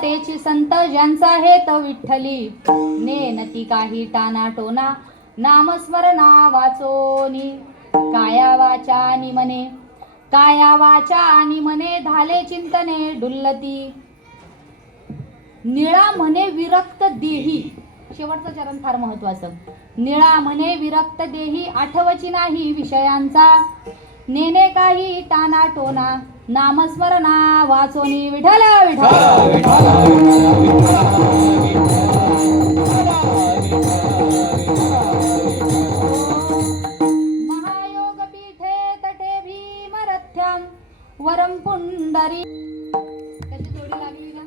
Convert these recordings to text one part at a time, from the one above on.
तेची संत ज्यांचा हेत विठ्ठली नेनती काही टाना टोना नामस्मरणा वाचोनी काया वाचा आणि मने झाले चिंतने डुल्लती निळा म्हणे विरक्त देही. शेवटचं चरण फार महत्वाचं. निळा म्हणे विरक्त देही आठवची नाही विषयांचा नेने काही टाना टोना नामस्मरणा वाचोनी विठ्ठल विठ्ठल. महायोग पीठे तटे भीमरथ्याम वरम पुंडरी. त्याची जोडी लागली ना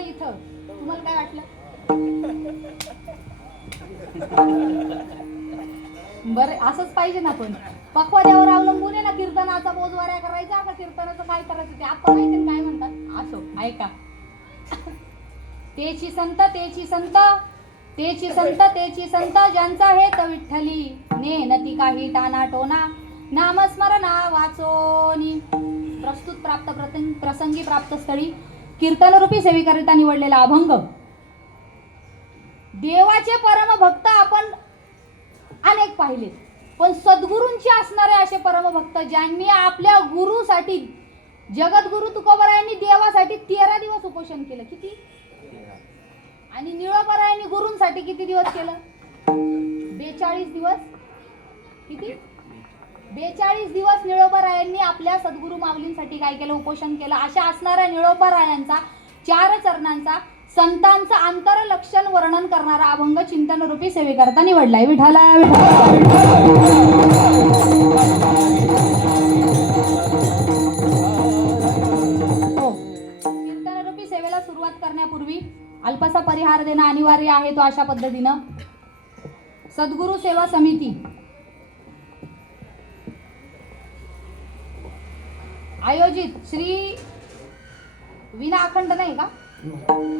इथं तुम्हाला काय वाटलं? बरं असंच पाहिजे ना. पण पखवाद्यावर अवलंबून आहे ना. कीर्तनाचा बोजवाऱ्या करायचा का कीर्तनाचं काय करायचं ते आपण माहिती काय म्हणतात. असो ऐका. तेची संत ज्यांचा हेत विठ्ठली नेनती काही टाना टोना नामस्मरणा वाचोनी. प्रस्तुत प्राप्त प्रसंगी प्राप्त स्थळी कीर्तनरूपी सेवेकरिता निवडलेला अभंग. देवाचे परम भक्त आपण अनेक पाहिले, पण सद्गुरूंचे असणारे असे परमभक्त ज्यांनी आपल्या गुरुसाठी जगद्गुरु तुकोबारायांनी देवासाठी 13 दिवस उपोषण केलं. किती? आणि निळोबारायांनी गुरूंसाठी किती दिवस केलं? 42 दिवस. किती? 42 दिवस निळोबारायांनी आपल्या सद्गुरु माऊलींसाठी काय केलं? उपोषण केलं. अशा असणाऱ्या निळोबारायांचा 4 चरणांचा संतांचा आंतरलक्षण वर्णन करणारा अभंग चिंतन रूपी सेवेकरता निवडलाय. विठ्ठला हो. चिंतन रूपी सेवेला सुरुवात करण्यापूर्वी अल्पसा परिहार देणं अनिवार्य आहे. तो अशा पद्धतीनं सद्गुरु सेवा समिती आयोजित श्री विना अखंड नाही का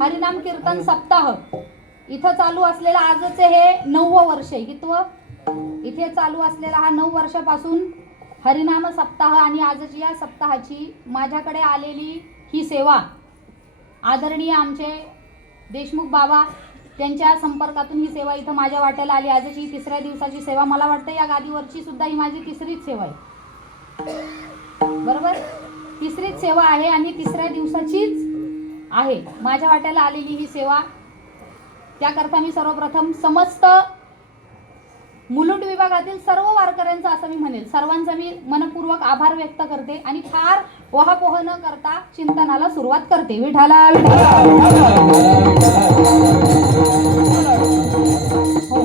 हरिनाम कीर्तन सप्ताह इथं चालू असलेला आजचे हे 9वं वर्ष आहे. कितवं? इथे चालू असलेला हा 9 वर्षापासून हरिनाम सप्ताह आणि आजची या सप्ताहाची माझ्याकडे आलेली ही सेवा आदरणीय आमचे देशमुख बाबा त्यांच्या संपर्कातून ही सेवा इथं माझ्या वाट्याला आली. आजची 3ऱ्या दिवसाची सेवा. मला वाटतं या गादीवरची सुद्धा ही माझी 3रीच सेवा आहे. बरोबर? 3रीच सेवा आहे आणि 3ऱ्या दिवसाचीच आहे माझ्या वाट्याला आलेली ही सेवा. त्याकरता मी सर्वप्रथम समस्त मुलुंड विभागातील सर्व वारकऱ्यांचा असं मी म्हणेल सर्वांचा मी मनपूर्वक आभार व्यक्त करते आणि फार ओहापोह न करता चिंतनाला सुरुवात करते. विठ्ठला हो.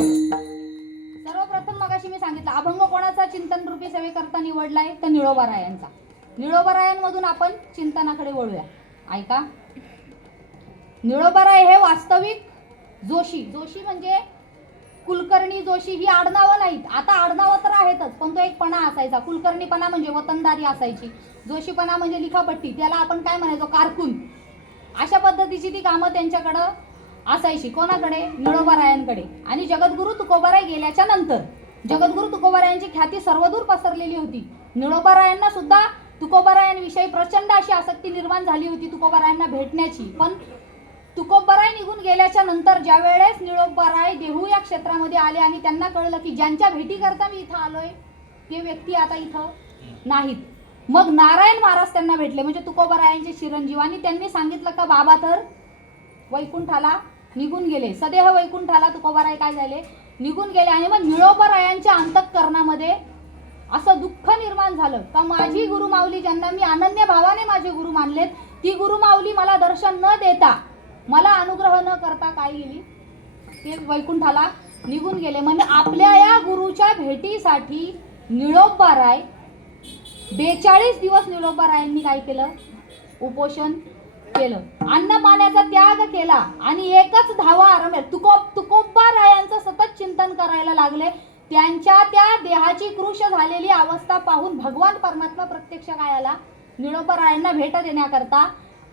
सर्वप्रथम मगाशी मी सांगितलं अभंग कोणाचा चिंतन रूपी सेवेकरता निवडलाय तर निळोबारायांचा. निळोबारायांमधून आपण चिंतनाकडे वळूया. ऐका. निळोबाराय हे वास्तविक जोशी म्हणजे कुलकर्णी जोशी ही आडनावं नाहीत. आता आडनावं तर आहेतच पण तो एक पणा असायचा. कुलकर्णीपणा म्हणजे वतनदारी असायची. जोशीपणा म्हणजे लिखापट्टी. त्याला आपण काय म्हणायचो? कारकून. अशा पद्धतीची ती कामं त्यांच्याकडं असायची. कोणाकडे? निळोबारायांकडे. आणि जगद्गुरु तुकोबाराय गेल्याच्या नंतर जगद्गुरु तुकोबारायांची ख्याती सर्वदूर पसरलेली होती. निळोबारायांना सुद्धा तुकोबारायांविषयी प्रचंड अशी आसक्ती निर्माण झाली होती तुकोबारायांना भेटण्याची. पण तुकोबाराय निघून गेल्याच्या नंतर ज्या वेळेस निळोबाराय देहू या क्षेत्रामध्ये आले आणि त्यांना कळलं की ज्यांच्या भेटी करता मी इथं आलोय ते व्यक्ती आता इथं नाहीत. मग नारायण महाराज त्यांना भेटले म्हणजे तुकोबारायांचे चिरंजीव. आणि त्यांनी सांगितलं का बाबा तर वैकुंठाला निघून गेले. सदेह वैकुंठाला तुकोबाराय काय झाले? निघून गेले. आणि मग निळोबारायांच्या अंतःकरणामध्ये असं दुःख निर्माण निर्माण झालं का माझी गुरुमाऊली, ज्यांना मी अनन्य भावाने माझे गुरु मानलेत, ती गुरुमाऊली मला दर्शन न देता, मला अनुग्रह न करता काय गेली, ते वैकुंठाला निघून गेले. म्हणजे आपल्या या गुरुच्या भेटीसाठी निळोबाराय 42 दिवस निळोबारायांनी काय केलं, उपोषण केलं, अन्न पाण्याचा त्याग केला आणि एकच धावा आरंभ. तुकोबारायांचं सतत चिंतन करायला लागले. त्यांच्या त्या देहाची कृश झालेली अवस्था पाहून भगवान परमात्मा प्रत्यक्ष काय आला, निळोबारायांना भेट देण्याकरता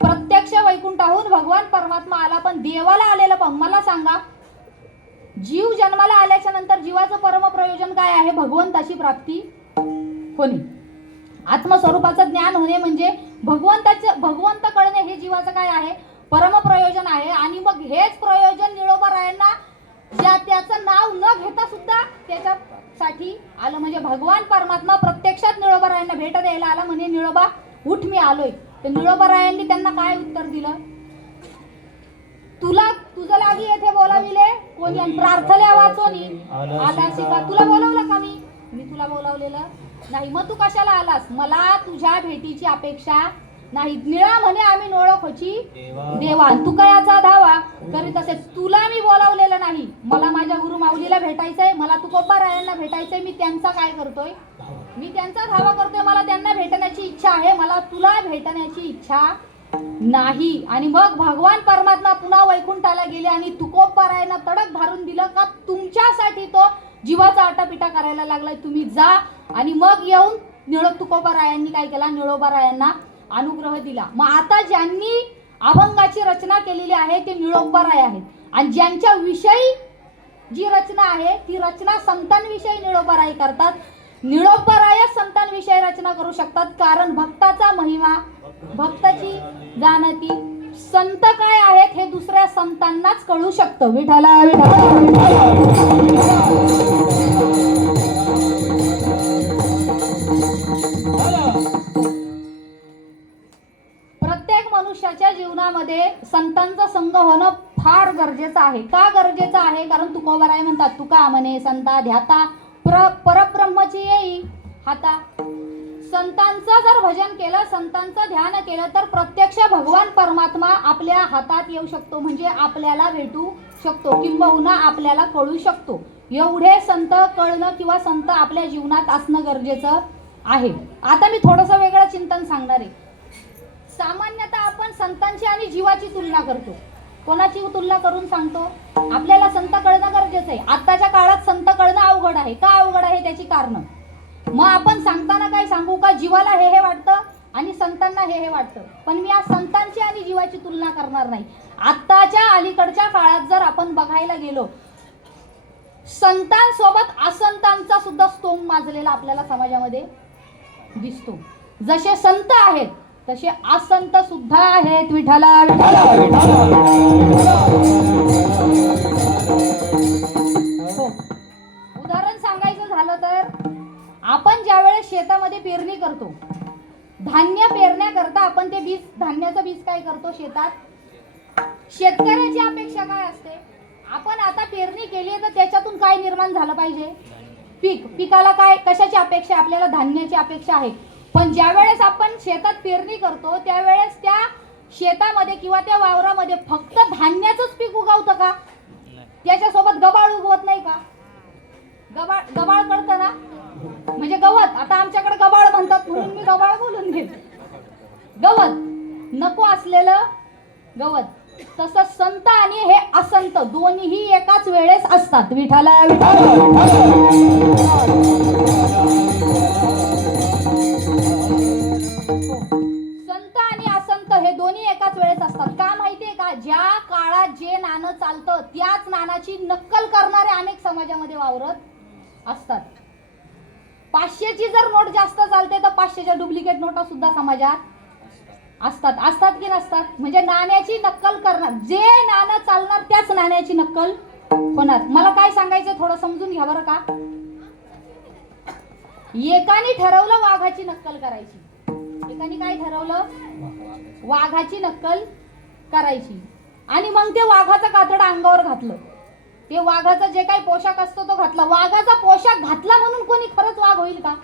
प्रत्यक्ष वैकुंठाहून भगवान परमात्मा आला. पण देवाला आलेलं पण मला सांगा, जीव जन्माला आल्याच्या नंतर जीवाचं परम प्रयोजन काय आहे, भगवंताची प्राप्ती होणे, आत्मस्वरूपाचं ज्ञान होणे, म्हणजे भगवंत कळणे हे जीवाचं काय आहे, परम प्रयोजन आहे. आणि मग हेच प्रयोजन निळोबारायांना त्याचं नाव न घेता सुद्धा त्याच्यासाठी आलं. म्हणजे भगवान परमात्मा प्रत्यक्षात निळोबारायांना भेट द्यायला आला. म्हणजे निळोबा उठ मी आलोय. तर निळोबारायांनी त्यांना काय उत्तर दिलं, तुझं लागी येथे बोलाविले कोणी, प्रार्थल्या वाचोनी आलासी का, तुला बोलावलं का मी तुला बोलावलेलं नाही, मग तू कशाला आलास, मला तुझ्या भेटीची अपेक्षा नाही. निळा म्हणे आम्ही ओळखोची देवा, तू कयाचा धावा करीत असे, तुला मी बोलावलेलं नाही, मला माझ्या गुरु माऊलीला भेटायचंय, मला तुकोबारायांना भेटायचंय, मी त्यांचा काय करतोय, मी त्यांचा धावा करतोय, मला त्यांना भेटण्याची इच्छा आहे, मला तुला भेटण्याची इच्छा नाही. आणि मग भगवान परमात्मा पुन्हा वैकुंठाला गेले आणि तुकोबारायांना तडक धरून दिलं का तुमच्यासाठी तो जीवाचा आटापिटा करायला लागलाय, तुम्ही जा. आणि मग येऊन तुकोबारायांनी काय केला, निळोबारायांना अनुग्रह दिला. मग आता ज्यांनी अभंगाची रचना केलेली आहे ते निळोबाराय आहेत, आणि ज्यांच्या विषयी जी रचना आहे ती रचना संतांविषयी निळोबाराय करतात. निळोबाराय संतांविषयी रचना करू शकतात, कारण भक्ताचा महिमा, भक्ताची जाणती, संत काय आहेत हे दुसऱ्या संतांनाच कळू शकतं. विठाला प्रत्येक मनुष्याच्या जीवनामध्ये संतांचा संग होणं फार गरजेचं आहे. का गरजेचं आहे, कारण तुकोबाराय म्हणतात, तुका म्हणे संता ध्याता परब्रह्मची येई हाता. संतांचं जर भजन केलं, संतांचं ध्यान केलं तर प्रत्यक्ष भगवान परमात्मा आपल्या हातात येऊ शकतो, म्हणजे आपल्याला भेटू शकतो, किंबहुना आपल्याला कळू शकतो. एवढे संत कळणं किंवा संत आपल्या जीवनात असणं गरजेचं आहे. आता मी थोडंसं वेगळं चिंतन सांगणार आहे. सामान्यतः आपण संतांची आणि जीवाची तुलना करतो. कोणाची तुलना करून सांगतो, आपल्याला संत कळणं गरजेचं आहे. आताच्या काळात संत कळणं अवघड आहे. का अवघड आहे त्याची कारण, मग आपण सांगताना काय सांगू का, जीवाला हे वाटतं आणि संतांना हे वाटतं. पण मी आज संतांची आणि जीवाची तुलना करणार नाही. आत्ताच्या अलीकडच्या काळात जर आपण बघायला गेलो, संतांसोबत असंतांचा सुद्धा स्तोम माजलेला आपल्याला समाजामध्ये दिसतो. जसे संत आहेत तसे असंत सुद्धा आहेत. विठाला उदाहरण सांगायचं झालं तर, आपण ज्या वेळेस शेतामध्ये पेरणी करतो, धान्य पेरण्याकरता आपण ते बीज, धान्याचं बीज काय करतो शेतात, शेतकऱ्याची अपेक्षा काय असते, आपण आता पेरणी केली तर त्याच्यातून काय निर्माण झालं पाहिजे, पिकाला काय, कशाची अपेक्षा, आपल्याला धान्याची अपेक्षा आहे. पण ज्या वेळेस आपण शेतात पेरणी करतो त्यावेळेस त्या शेतामध्ये किंवा त्या वावरामध्ये फक्त धान्याचंच पीक उगवतं का, त्याच्यासोबत गबाळ उगवत नाही का, गबाळ कळतं ना, म्हणजे गवत. आता आमच्याकडे गबाळ म्हणतात म्हणून मी गबाळ बोलून घेते, गवत नको असलेलं गवत. तसं संत आणि हे असंत दोन्हीही एकाच वेळेस असतात. विठाला संत आणि असंत हे दोन्ही एकाच वेळेस असतात. का माहितीये का, ज्या काळात जे नाणं चालतं त्याच नाण्याची नक्कल करणारे अनेक समाजामध्ये वावरत असतात. 500ची जर नोट जास्त चालते तर 500च्या डुप्लिकेट नोटा सुद्धा समाजात असतात की नसतात. म्हणजे नाण्याची नक्कल करणार, जे नाणं चालणार त्याच नाण्याची नक्कल होणार. मला काय सांगायचं थोडं समजून घ्या बरं का. एकाने ठरवलं वाघाची नक्कल करायची, एकाने काय ठरवलं, वाघाची नक्कल करायची, आणि मग ते वाघाचं कातडं अंगावर घातलं, ते वाघाचा जे काही पोशाख असतो तो घातला. वाघाचा पोशाख घातला म्हणून कोणी खरंच वाघ होईल का,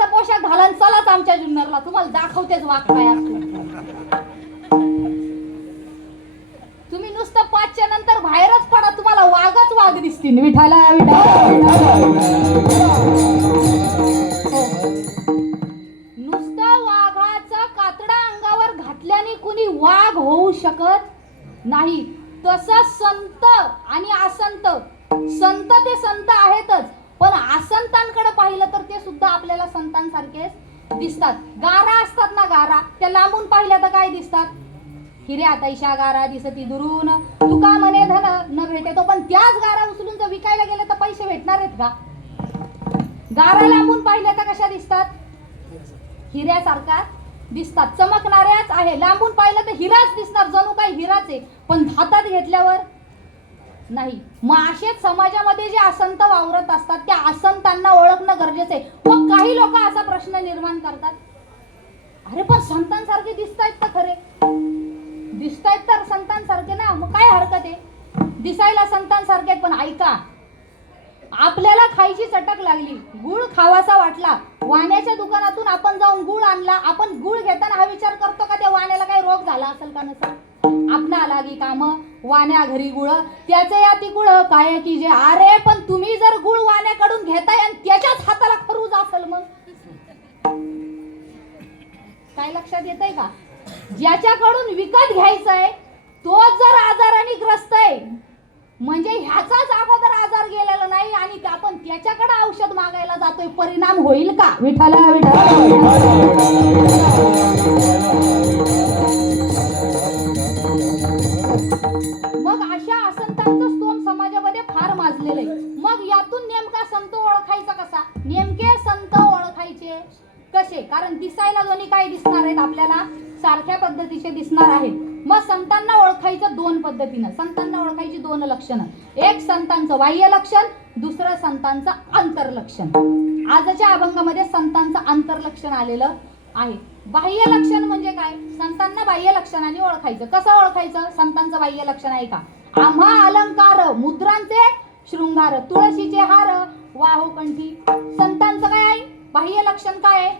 संतांचा पोशाख घाला चलाच आमच्या जुन्नरला, तुम्हाला दाखवतेच वाघ काय असतो. तुम्ही नुसतं 5च्या नंतर बाहेरच पडा, तुम्हाला वाघच वाघ दिसतील. विठाला नुसतं वाघाचा कातडा अंगावर घातल्याने कुणी वाघ होऊ शकत नाही. तसं संत आणि असंत, संत ते संत आहेतच, पण असंतांकडे पाहिलं तर ते सुद्धा आपल्याला संतांसारखेच दिसतात. गारा असतात ना, गारा त्या लांबून पाहिल्या तर काय दिसतात? हिऱ्या तैशा गारा दिसती दुरून, तुका म्हणे धन न भेटे तो. पण त्याच गारा उचलून जर विकायला गेले तर पैसे भेटणार आहेत का? गारा लांबून पाहिल्या तर कशा दिसतात? हिऱ्यासारखा दिसतात, चमकणाऱ्याच आहे. लांबून पाहिलं तर हिराच दिसणार, जणू काही हिराच आहे, पण हातात घेतल्यावर नाही. मग असेच समाजामध्ये जे असंत वावरत असतात त्या असंतांना ओळखणं गरजेचं आहे. मग काही लोक असा प्रश्न निर्माण करतात, अरे पण संतांसारखे दिसतायत तर खरे, दिसतायत तर संतांसारखे ना, मग काय हरकत आहे? दिसायला संतांसारखे, पण ऐका, आपल्याला खायची चटक लागली, गुळ खावासा वाटला, वाण्याच्या दुकानातून आपण जाऊन गुळ आणला, आपण गुळ घेताना हा विचार करतो का त्या वाण्याला काही रोग झाला असेल का नसेल? आपणा लागी काम वाण्या घरी गुळ, त्याचे या ती गुळ काय की जे. अरे पण तुम्ही जर गुळ वाण्याकडून घेताय आणि त्याच्याच हाताला खरूज असेल, मग काय लक्षात येतंय का? ज्याच्याकडून विकत घ्यायचंय तोच जर आजाराने ग्रस्त आहे, म्हणजे ह्याचाच अगोदर आजार गेलेला नाही आणि आपण त्याच्याकडे औषध मागायला जातोय, परिणाम होईल का? विठाला मग अशा असंतांचं स्तोम समाजामध्ये फार माजलेलं आहे. मग यातून नेमका संत ओळखायचा कसा? नेमके संत ओळखायचे कसे? कारण दिसायला दोन्ही काय दिसणार आहेत? आपल्याला सारख्या पद्धतीचे दिसणार आहेत. मग संतांना ओळखायचं 2 पद्धतीनं. संतांना ओळखायची 2 लक्षणं. एक संतांचं बाह्य लक्षण, दुसरं संतांचं आंतरलक्षण. आजच्या अभंगामध्ये संतांचं आंतरलक्षण आलेलं आहे. बाह्य लक्षण म्हणजे काय? संतांना बाह्य लक्षणाने ओळखायचं. कसं ओळखायचं? संतांचं बाह्य लक्षण आहे का? आम्हा अलंकार मुद्रांचे शृंगार, तुळशीचे हार वाहो कंठी. संतांचं काय आहे? बाह्य लक्षण काय आहे?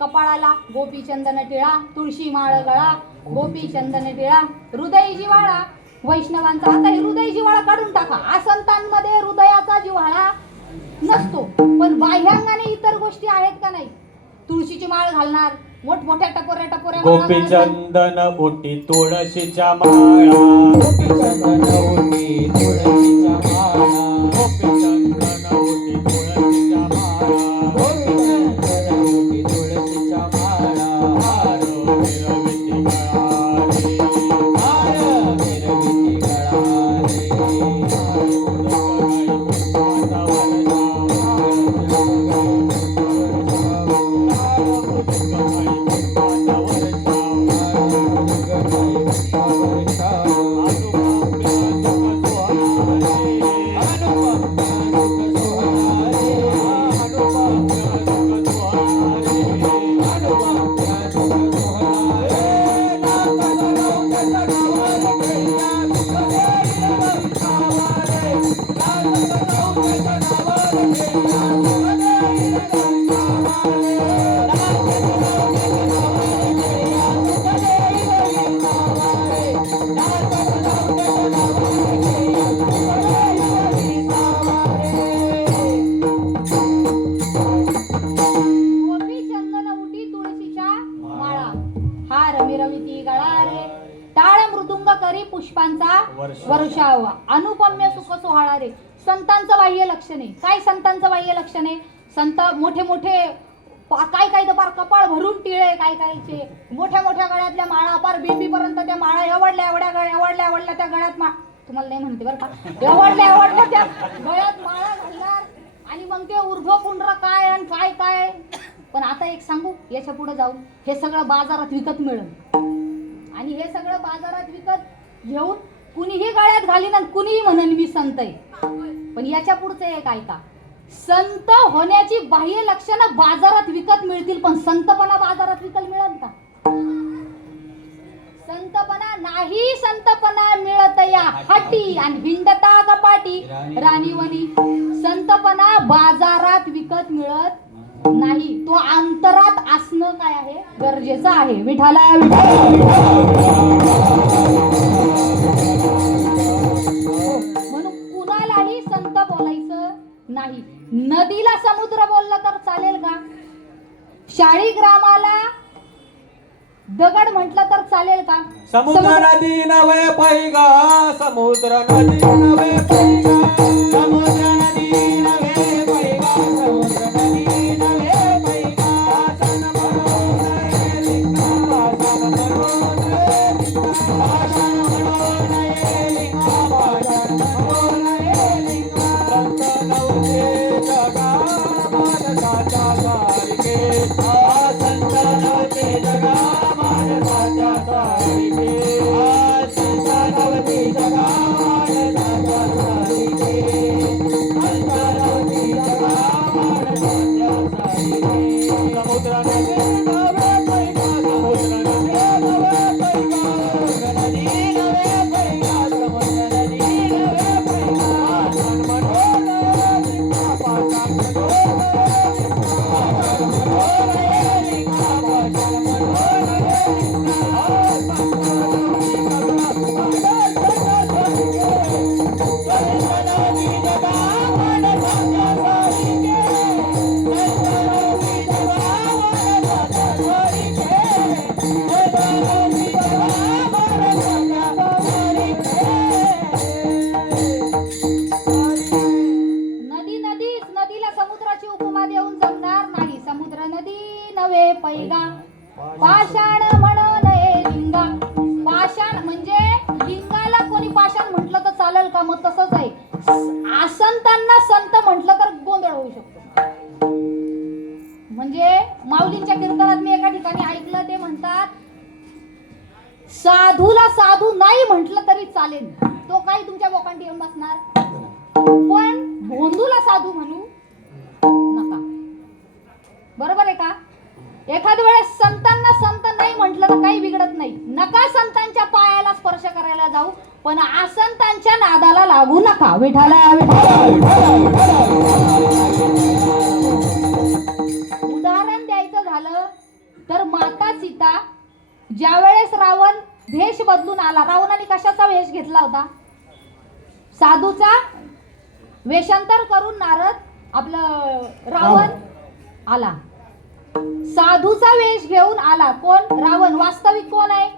कपाळाला गोपी चंदन टिळा, तुळशी माळ गळा, गोपी चंदन टिळा, हृदय जिव्हाळा वैष्णवांचा. आता हे हृदय जिव्हाळा काढून टाका, असंतांमध्ये हृदयाचा जिव्हाळा नसतो, पण बाह्यांगाने इतर गोष्टी आहेत का नाही? तुळशीची माळ घालणार, मोठमोठ्या टपोऱ्या टपोऱ्या गोपी चंदन ओटी तुळशीच्या माळा, गोपी चंदन ओटी तुळशीच्या माळा, गोपी चंदन ओटी तुळशीच्या माळा, गोपी चंदन ओटी तुळशीच्या माळा. हार मिरविती गळाले, हार मिरविती गळाले, पुष्पांचा वर्षावा, अनुपम्य सुख सोहळा रे. संतांचं बाह्य लक्षण आहे काय? संतांचं बाह्य लक्षण आहे, संत मोठे मोठे काय काय तर पार कपाळ भरून टिळे, काय कायचे मोठ्या मोठ्या गळ्यातल्या माळा, पार बिंबीपर्यंत त्या माळा एवढल्या एवढल्या त्या गळ्यात तुम्हाला नाही म्हणते बरं का, एवढल्या त्या गळ्यात माळा घालणार आणि मग ते ऊर्ध्वपुंड्र काय आणि काय काय. पण आता एक सांगू, याच्या पुढे जाऊ, हे सगळं बाजारात विकत मिळेल आणि हे सगळं बाजारात विकत घेऊन कुणीही गळ्यात घालीन आणि कुणीही म्हणन मी संत आहे. पण याच्या पुढचं एक ऐका, संत होण्याची बाह्य लक्षणं बाजारात विकत मिळतील, पण संतपणा बाजारात विकत मिळेल का? संतपणा नाही, संतपणा मिळत या हाटी आणि हिंडता कपाटी राणीवनी. संतपणा बाजारात विकत मिळत नाही, तो अंतरात असणं काय आहे, गरजेचं आहे. विठाला म्हणून कुणालाही संत बोलायचं नाही. नदीला समुद्र बोललं तर चालेल का? शाळीग्रामाला दगड म्हटलं तर चालेल का? समुद्र नदी नवे पैगा, समुद्र नदी नवे पैगा, समुद्र नदी नवे पैगा, समुद्र नदी नवे पैगा. सन म्हणून ये लिंगा, सन म्हणून ये लिंगा, भाषण म्हणून ये लिंगा, भाषण म्हणून ये लिंगा. संत नव्हते जगा माणसाच्या सारखे, संत नव्हते जगा माणसाच्या सारखे, संत नव्हते जगा माणसाच्या सारखे, संत नव्हते जगा माणसाच्या सारखे. समुद्र नदी नवे पैगा, समुद्र नदी नवे पैगा, समुद्र नदी नवे पैगा, समुद्र नदी नवे पैगा. सन म्हणून ये लिंगा, भाषण म्हणून ये लिंगा, भाषण म्हणून ये लिंगा, भाषण म्हणून ये लिंगा. नदी नदीच, नदीला समुद्राची उपमा देऊन जमणार नाही. समुद्र नदी नवे पैगा, पाषाण म्हणून ये लिंगा. पाषाण म्हणजे लिंगाला कोणी पाषाण म्हटलं तर चालेल का? मग तसंच आहे, आसंतांना संत म्हटलं तर गोंधळ होऊ शकतो. म्हणजे माऊलींच्या कीर्तनात मी एका ठिकाणी ऐकलं, ते म्हणतात साधूला साधू नाही म्हटलं तरी चालेल, तो काही तुमच्या बोकांडी येऊन बसणार, पण भोंदूला साधू म्हणू नका. बरोबर आहे का? एखाद्या वेळेस संतांना संत नाही म्हटलं तर काही बिघडत नाही. नका संतांच्या पायाला स्पर्श करायला जाऊ, पण आसंतांच्या नादाला लागू नका. विठाला उदाहरण द्यायचं झालं तर माता सीता ज्या वेळेस रावण भेष बदलून आला, रावणाने कशाचा वेश घेतला होता? साधूचा वेषांतर करून नारद आपलं रावण आला, साधूचा वेश घेऊन आला. कोण? रावण. वास्तविक कोण आहे?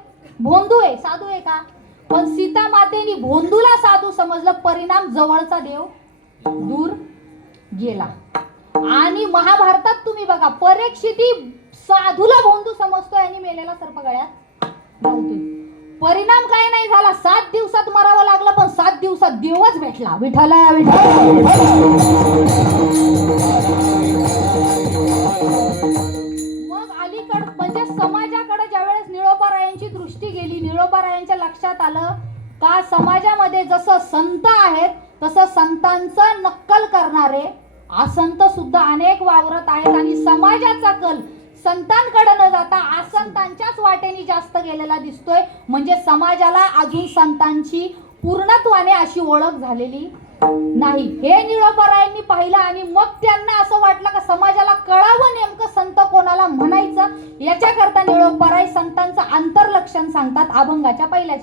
भोंदू आहे, साधू आहे का? पण सीता मातेने भोंदूला साधू समजलं, परिणाम जवळचा देव दूर गेला. आणि महाभारतात तुम्ही बघा, परीक्षिती साधूला भोंदू समजतोय आणि मेलेला सर्प गळ्यात घालतोय. परिणाम काय नाही झाला, 7 दिवसात मरावं लागलं, पण 7 दिवसात देवच भेटला. विठाला मग अलीकड म्हणजे समाजाकडे ज्यावेळेस निळोबारायांची दृष्टी गेली, निळोबारायांच्या लक्षात आलं का समाजामध्ये जसं संत आहेत तसं संतांचं नक्कल करणारे आसंत सुद्धा अनेक वावरत आहेत, आणि समाजाचा कल संतांकडे न जाता आसंतांच्याच वाटेने जास्त गेलेला दिसतोय. म्हणजे समाजाला अजून संतांची पूर्णत्वाने अशी ओळख झालेली नाही. हे निळोबारायांनी पाहिलं आणि मग त्यांना असं वाटलं का समाजाला कळावं नेमकं संत कोणाला म्हणायचं. याच्याकरता निळोबाराय संतांचं अंतर्लक्षण सांगतात अभंगाच्या पहिल्या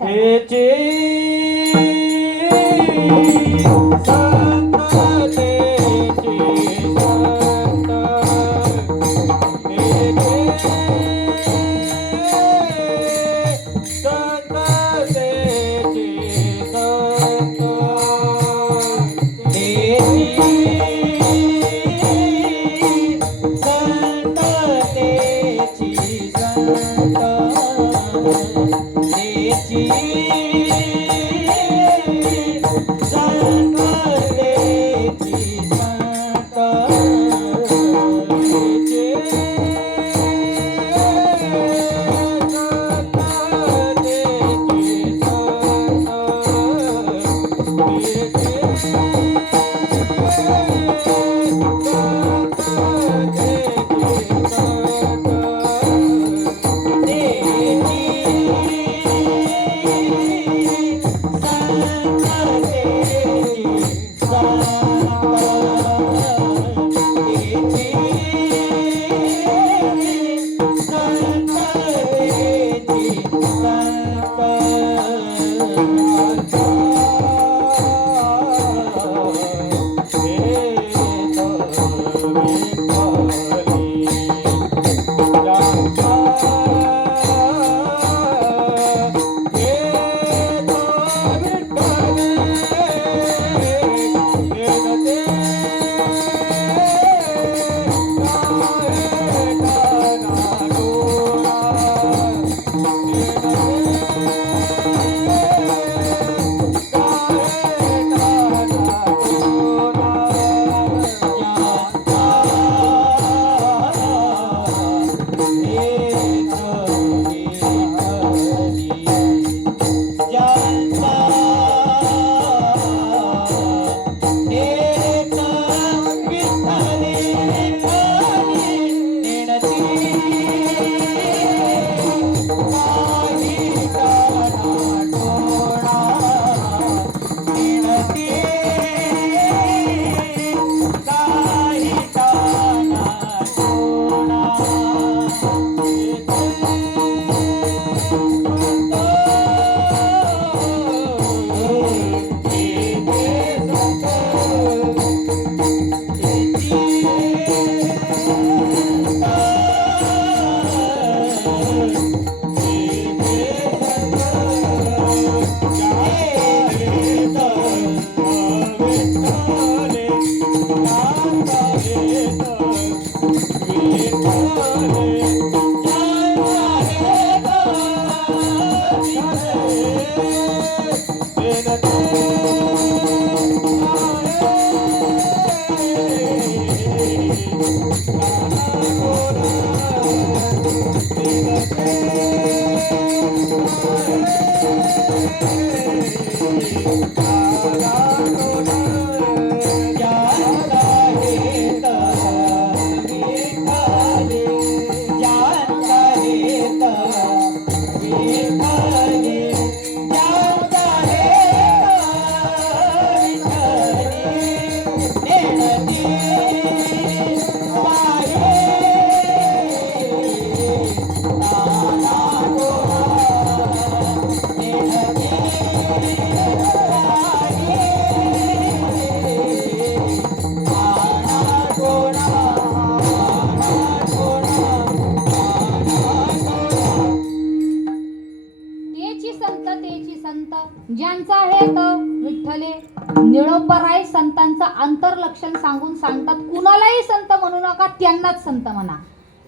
तेची संत तेची संत ज्यांचा आहे विठ्ठले निळोपराय संतांचं अंतर्लक्षण सांगून सांगतात. कुणालाही संत म्हणू नका, त्यांनाच संत म्हणा.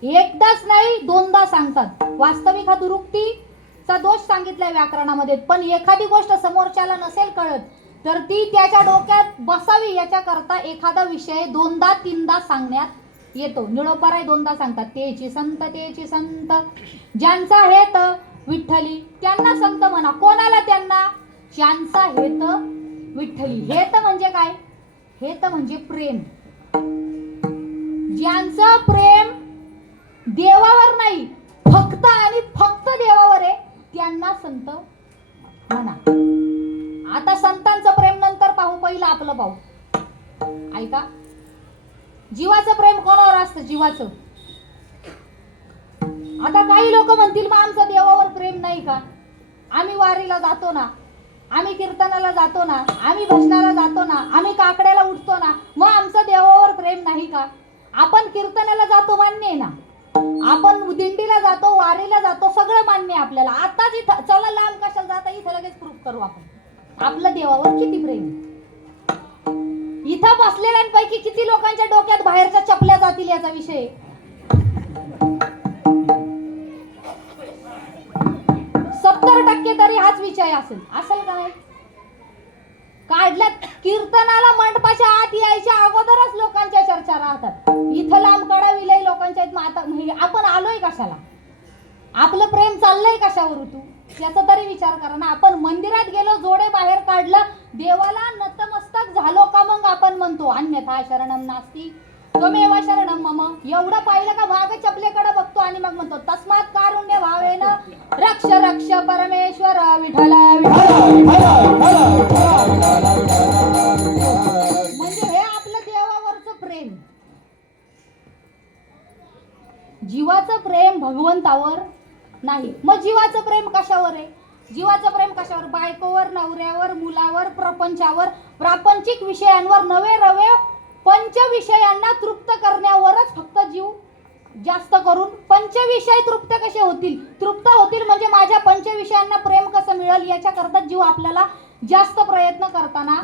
एकदाच नाही दोनदा सांगतात. वास्तविक हा दुरुक्तीचा दोष सांगितलाय व्याकरणामध्ये. पण एखादी गोष्ट समोरच्याला नसेल कळत तर ती त्याच्या डोक्यात बसावी याच्याकरता एखादा विषय दोनदा तीनदा सांगण्यात येतो. निळोपराय दोनदा सांगतात. तेची संत ज्यांचा हेत विठ्ठली त्यांना संत म्हणा. कोणाला? त्यांना ज्यांचा हेत विठ्ठली. हेत म्हणजे काय? हेत म्हणजे प्रेम. ज्यांचं प्रेम देवावर नाही फक्त आणि फक्त देवावर आहे त्यांना संत म्हणा. आता संतांचं प्रेम नंतर पाहू, पहिलं आपलं पाहू. ऐका, जीवाचं प्रेम कोणावर असतं? जीवाचं. आता काही लोक म्हणतील मग आमचं देवावर प्रेम नाही का? आम्ही वारीला जातो ना, आम्ही कीर्तनाला जातो ना, आम्ही भजनाला जातो ना, आम्ही काकड्याला उठतो ना, मग आमचं देवावर प्रेम नाही का? आपण कीर्तनाला जातो मान्य आहे ना, आपण दिंडीला जातो, वारीला जातो, सगळं मान्य आहे आपल्याला. आताच इथं चला लांब कशाला जाता, इथं लगेच प्रूफ करू आपण आपलं देवावर किती प्रेम. इथं बसलेल्यांपैकी किती लोकांच्या डोक्यात बाहेरच्या चपल्या जातील याचा विषय. 70% तरी हाच विषय असेल का नाही? काढल्यात कीर्तनाला मंडपाच्या आत यायच्या अगोदरच लोकांच्या चर्चा राहतात. इथं लांब कडा विलय लोकांच्या आता आपण आलोय कशाला? आपलं प्रेम चाललंय कशावर? तू याचा तरी विचार करा ना. आपण मंदिरात गेलो, जोडे बाहेर काढलं, देवाला नतमस्तक झालो का मग आपण म्हणतो अन्यथा शरणम नास्ती त्वमेव शरणम मम. एवढं पाहिलं का मागे चपलेकडे बघतो आणि मग म्हणतो तस्मात् कारुण्य भावेन रक्ष रक्ष परमेश्वर विठ्ठल म्हणजे हे आपलं देवावरचं प्रेम. जीवाचं प्रेम भगवंतावर नाही. मग जीवाचं प्रेम कशावर आहे? जीवाचं प्रेम कशावर? बायकोवर, नवऱ्यावर, मुलावर, प्रपंचावर, प्रापंचिक विषयांवर, नवे रवे पंचविषयांना तृप्त करण्यावरच फक्त जीव जास्त करून. पंचविषय तृप्त कसे होतील? तृप्त होतील म्हणजे माझ्या पंचविषयांना प्रेम कसं मिळेल याच्याकरता जीव आपल्याला जास्त प्रयत्न करताना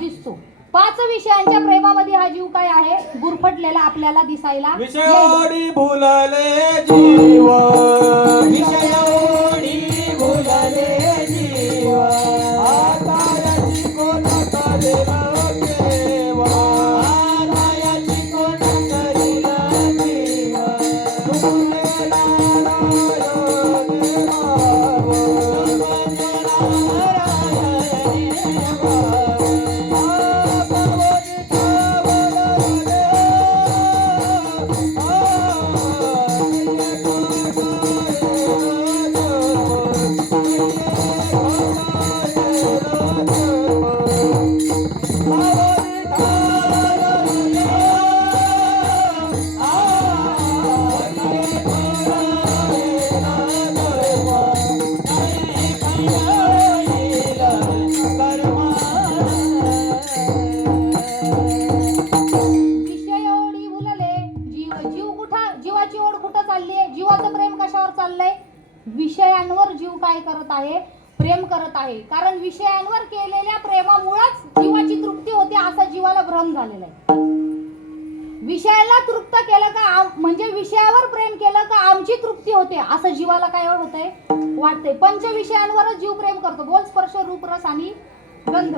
दिसतो. 5 विषयांच्या प्रेमामध्ये हा जीव काय आहे? गुरफटलेला आपल्याला दिसायला. विषयोडी भुलले जीव, विषयोडी भुलले जीव, आता याची कोण करेल देवा, आता याची कोण करेल देवा, तुझे नारायण देवा, तुझे नारायण देवा. विषयांवर जीव काय करत आहे? प्रेम करत आहे. कारण विषयांवर केलेल्या प्रेमामुळेच जीवाची तृप्ती होते असा जीवाला भ्रम झालेला आहे. विषयाला तृप्त केलं का म्हणजे विषयावर प्रेम केलं का आमची तृप्ती होते असं जीवाला काय होतंय वाटतंय. पंच विषयांवरच जीव प्रेम करतो. बोल, स्पर्श, रूप, रस आणि गंध.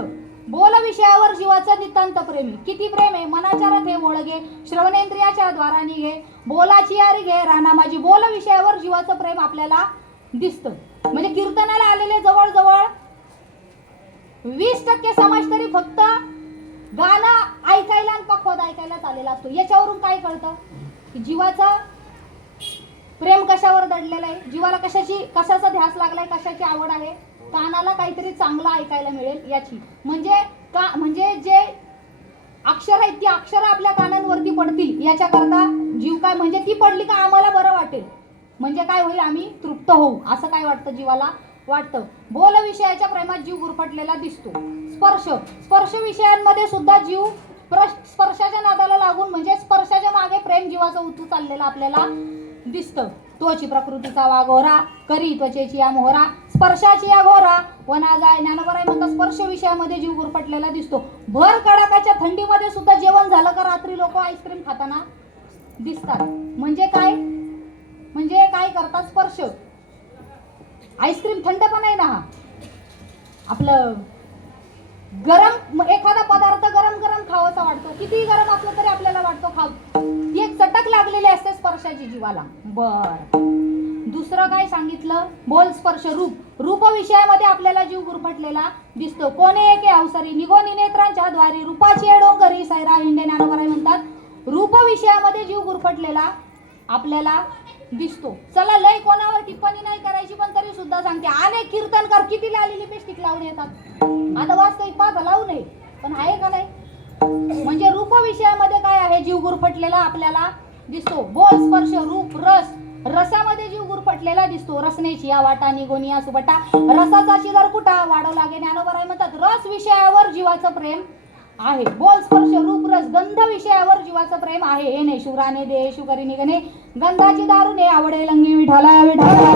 बोल विषयावर जीवाचं नितांत प्रेमी. किती प्रेम आहे. मनाच्या रथे ओळगे, श्रवणेंद्रियाच्या द्वारानी घे, बोलाची यारी घे राणा माझी. बोल विषयावर जीवाचं प्रेम आपल्याला दिसतं. म्हणजे कीर्तनाला आलेले जवळजवळ 20% समाज तरी फक्त गाणं ऐकायला आणि पखवाद ऐकायला चाललेला असतो. याच्यावरून काय कळतं की जीवाचं प्रेम कशावर दडलेलं आहे, जीवाला कशाचा ध्यास लागलाय, कशाची आवड आहे. कानाला काहीतरी चांगलं ऐकायला मिळेल याची. म्हणजे जे अक्षर आहेत ती अक्षरं आपल्या कानांवरती पडतील याच्याकरता जीव काय म्हणजे ती पडली का आम्हाला बरं वाटेल. म्हणजे काय होईल, आम्ही तृप्त होऊ असं काय वाटतं जीवाला वाटतं. बोल विषयाच्या प्रेमात जीव गुरफटलेला दिसतो. स्पर्श विषयांमध्ये सुद्धा जीव स्पर्शाच्या नादाला लागून म्हणजे स्पर्शाच्या मागे प्रेम जीवाचं उतू चाललेलं आपल्याला दिसतं. त्वची प्रकृतीचा वाघोरा करी त्वचेची या मोहरा, स्पर्शाची या घोरा वना जाय. ज्ञानोबराय म्हणतात स्पर्श विषयामध्ये जीव गुरफटलेला दिसतो. भर कडाकाच्या थंडीमध्ये सुद्धा जेवण झालं का रात्री लोक आईस्क्रीम खाताना दिसतात. म्हणजे काय करतात, स्पर्श. आईस्क्रीम थंड पण आहे ना, हा आपलं गरम एखादा पदार्थ गरम गरम खावासा वाटतो. कितीही गरम असलं तरी आपल्याला वाटतो खाऊ. ती एक चटक लागलेली असते स्पर्शाची जीवाला. बर, दुसरं काय सांगितलं, बोल, स्पर्श, रूप विषयामध्ये आपल्याला जीव गुरफटलेला दिसतो. कोणे एके अवसरी निघोनी नेत्रांच्या द्वारी रूपाची डोंगरी सैरा हिंडे. ज्ञानोबराय म्हणतात रूप विषयामध्ये जीव गुरफटलेला आपल्याला दिसतो. चला, लय कोणावर टिप्पणी नाही करायची पण तरी सुद्धा सांगते. अनेक कीर्तनकार किती लाली लिपस्टिक लावून येतात. आता वास्तविक पाहता लावू नये पण आहे का नाही. म्हणजे रूप विषयामध्ये काय आहे, जीव गुरफटलेला आपल्याला दिसतो. बोल, स्पर्श, रूप, रस. रसामध्ये जीव गुरफटलेला दिसतो. रसनेची या वाटा निघोनी या सुबटा, रसाचा शिदर कुठा वाढव लागे. ज्ञानोबराय म्हणतात रस विषयावर जीवाचं प्रेम आहे. बोल, स्पर्श, रूप, रस. गंध विषयावर जीवाचं प्रेम आहे. हे नाही शुराने दे शुकरी निगणे गंधाची दारूने आवडे लंगी विठाला विठाला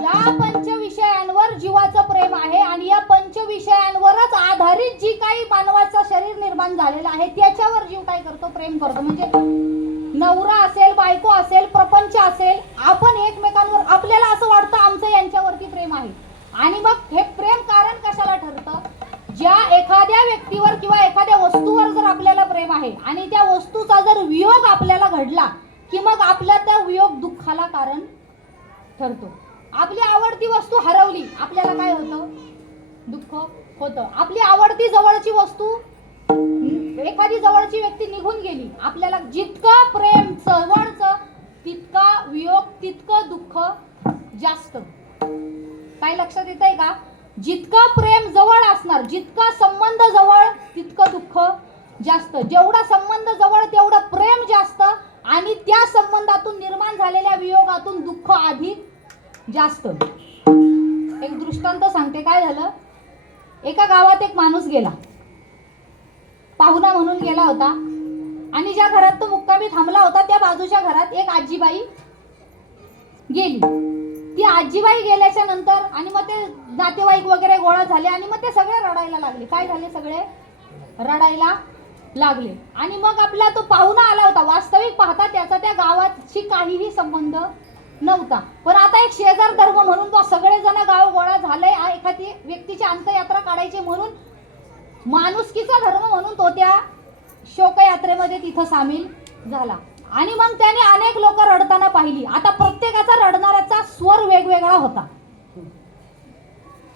या पंच विषयांवर जीवाचं प्रेम आहे. आणि या पंच विषयांवरच आधारित जी काही मानवाचं शरीर निर्माण झालेलं आहे त्याच्यावर जीव काय करतो, प्रेम करतो. म्हणजे नवरा असेल, बायको असेल, प्रपंच असेल, आपण एकमेकांवर आपल्याला असं वाटतं आमचं यांच्यावरती प्रेम आहे. आणि मग हे प्रेम कारण कशाला ठरतं, ज्या एखाद्या व्यक्तीवर किंवा एखाद्या वस्तूवर जर आपल्याला प्रेम आहे आणि त्या वस्तूचा जर वियोग आपल्याला घडला की मग आपल्या त्या वियोग दुःखाला कारण ठरतो. आपली आवडती वस्तू हरवली आपल्याला काय होतं, दुःख होतं. आपली आवडती जवळची वस्तू, एखादी जवळची व्यक्ती निघून गेली, आपल्याला जितकं प्रेम जवळचं तितका वियोग तितकं दुःख जास्त. काय लक्षात येतंय का, जितकं प्रेम जवळ असणार, जितका संबंध जवळ तितकं दुःख जास्त. जेवढा संबंध जवळ तेवढं प्रेम जास्त आणि त्या संबंधातून निर्माण झालेल्या वियोगातून दुःख अधिक जास्त. एक दृष्टांत सांगते. काय झालं, एका गावात एक माणूस गेला, पाहुणा म्हणून गेला होता आणि ज्या घरात तो मुक्कामी थांबला होता त्या बाजूच्या घरात एक आजीबाई गेली. ती आजीबाई गेल्याच्या नंतर आणि मग ते नातेवाईक वगैरे गोळा झाले आणि मग ते सगळे रडायला लागले. काय झाले, सगळे रडायला लागले. आणि मग आपला तो पाहुणा आला होता. वास्तविक पाहता त्याचा त्या गावाशी काहीही संबंध नव्हता, पण आता एक शेजार धर्म म्हणून तो सगळेजण गाव गोळा झाले, एखादी व्यक्तीची अंत्ययात्रा काढायची म्हणून माणुसकीचा धर्म म्हणून तो त्या शोकयात्रेमध्ये तिथं सामील झाला. आणि मग त्याने अनेक लोक रडताना पाहिली. आता प्रत्येकाचा रडणाऱ्याचा स्वर वेगवेगळा होता.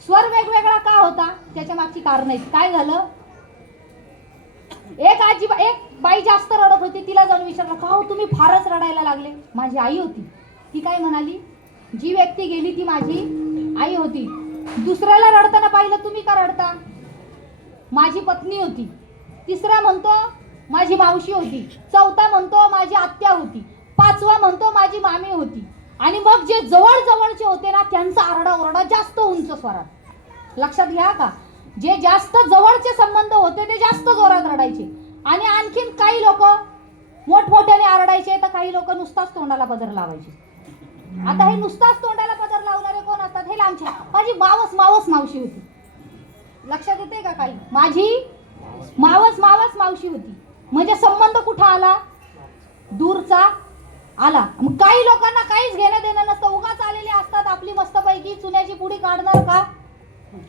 स्वर वेगवेगळा का होता, त्याच्या मागची कारण आहेत. काय झालं, एक बाई जास्त रडत होती. तिला जाऊन विचारलं, का हो तुम्ही फारच रडायला लागले. माझी आई होती. ती काय म्हणाली, जी व्यक्ती गेली ती माझी आई होती. दुसऱ्याला रडताना पाहिलं, तुम्ही का रडता, माझी पत्नी होती. तिसरा म्हणतो माझी मावशी होती. चौथा म्हणतो माझी आत्या होती. पाचवा म्हणतो माझी मामी होती. आणि मग जे जवळ जवळचे होते ना त्यांचा आरडाओरडा जास्त उंच स्वरात. लक्षात घ्या का, जे जास्त जवळचे संबंध होते ते जास्त जोरात रडायचे. आणि आणखीन काही लोक मोठमोठ्याने आरडायचे तर काही लोक नुसताच तोंडाला पदर लावायचे. आता हे नुसताच तोंडाला पदर लावणारे कोण असतात, हे लांबचे. माझी मावस मावशी होती. लक्षात येते का काही? माझी मावस मावशी होती, म्हणजे संबंध कुठं आला? दूरचा आला. मग काही लोकांना काहीच घेणं देणं नसतं, उगाच आलेले असतात आपली मस्तपैकी चुन्याची पुडी काढणार का,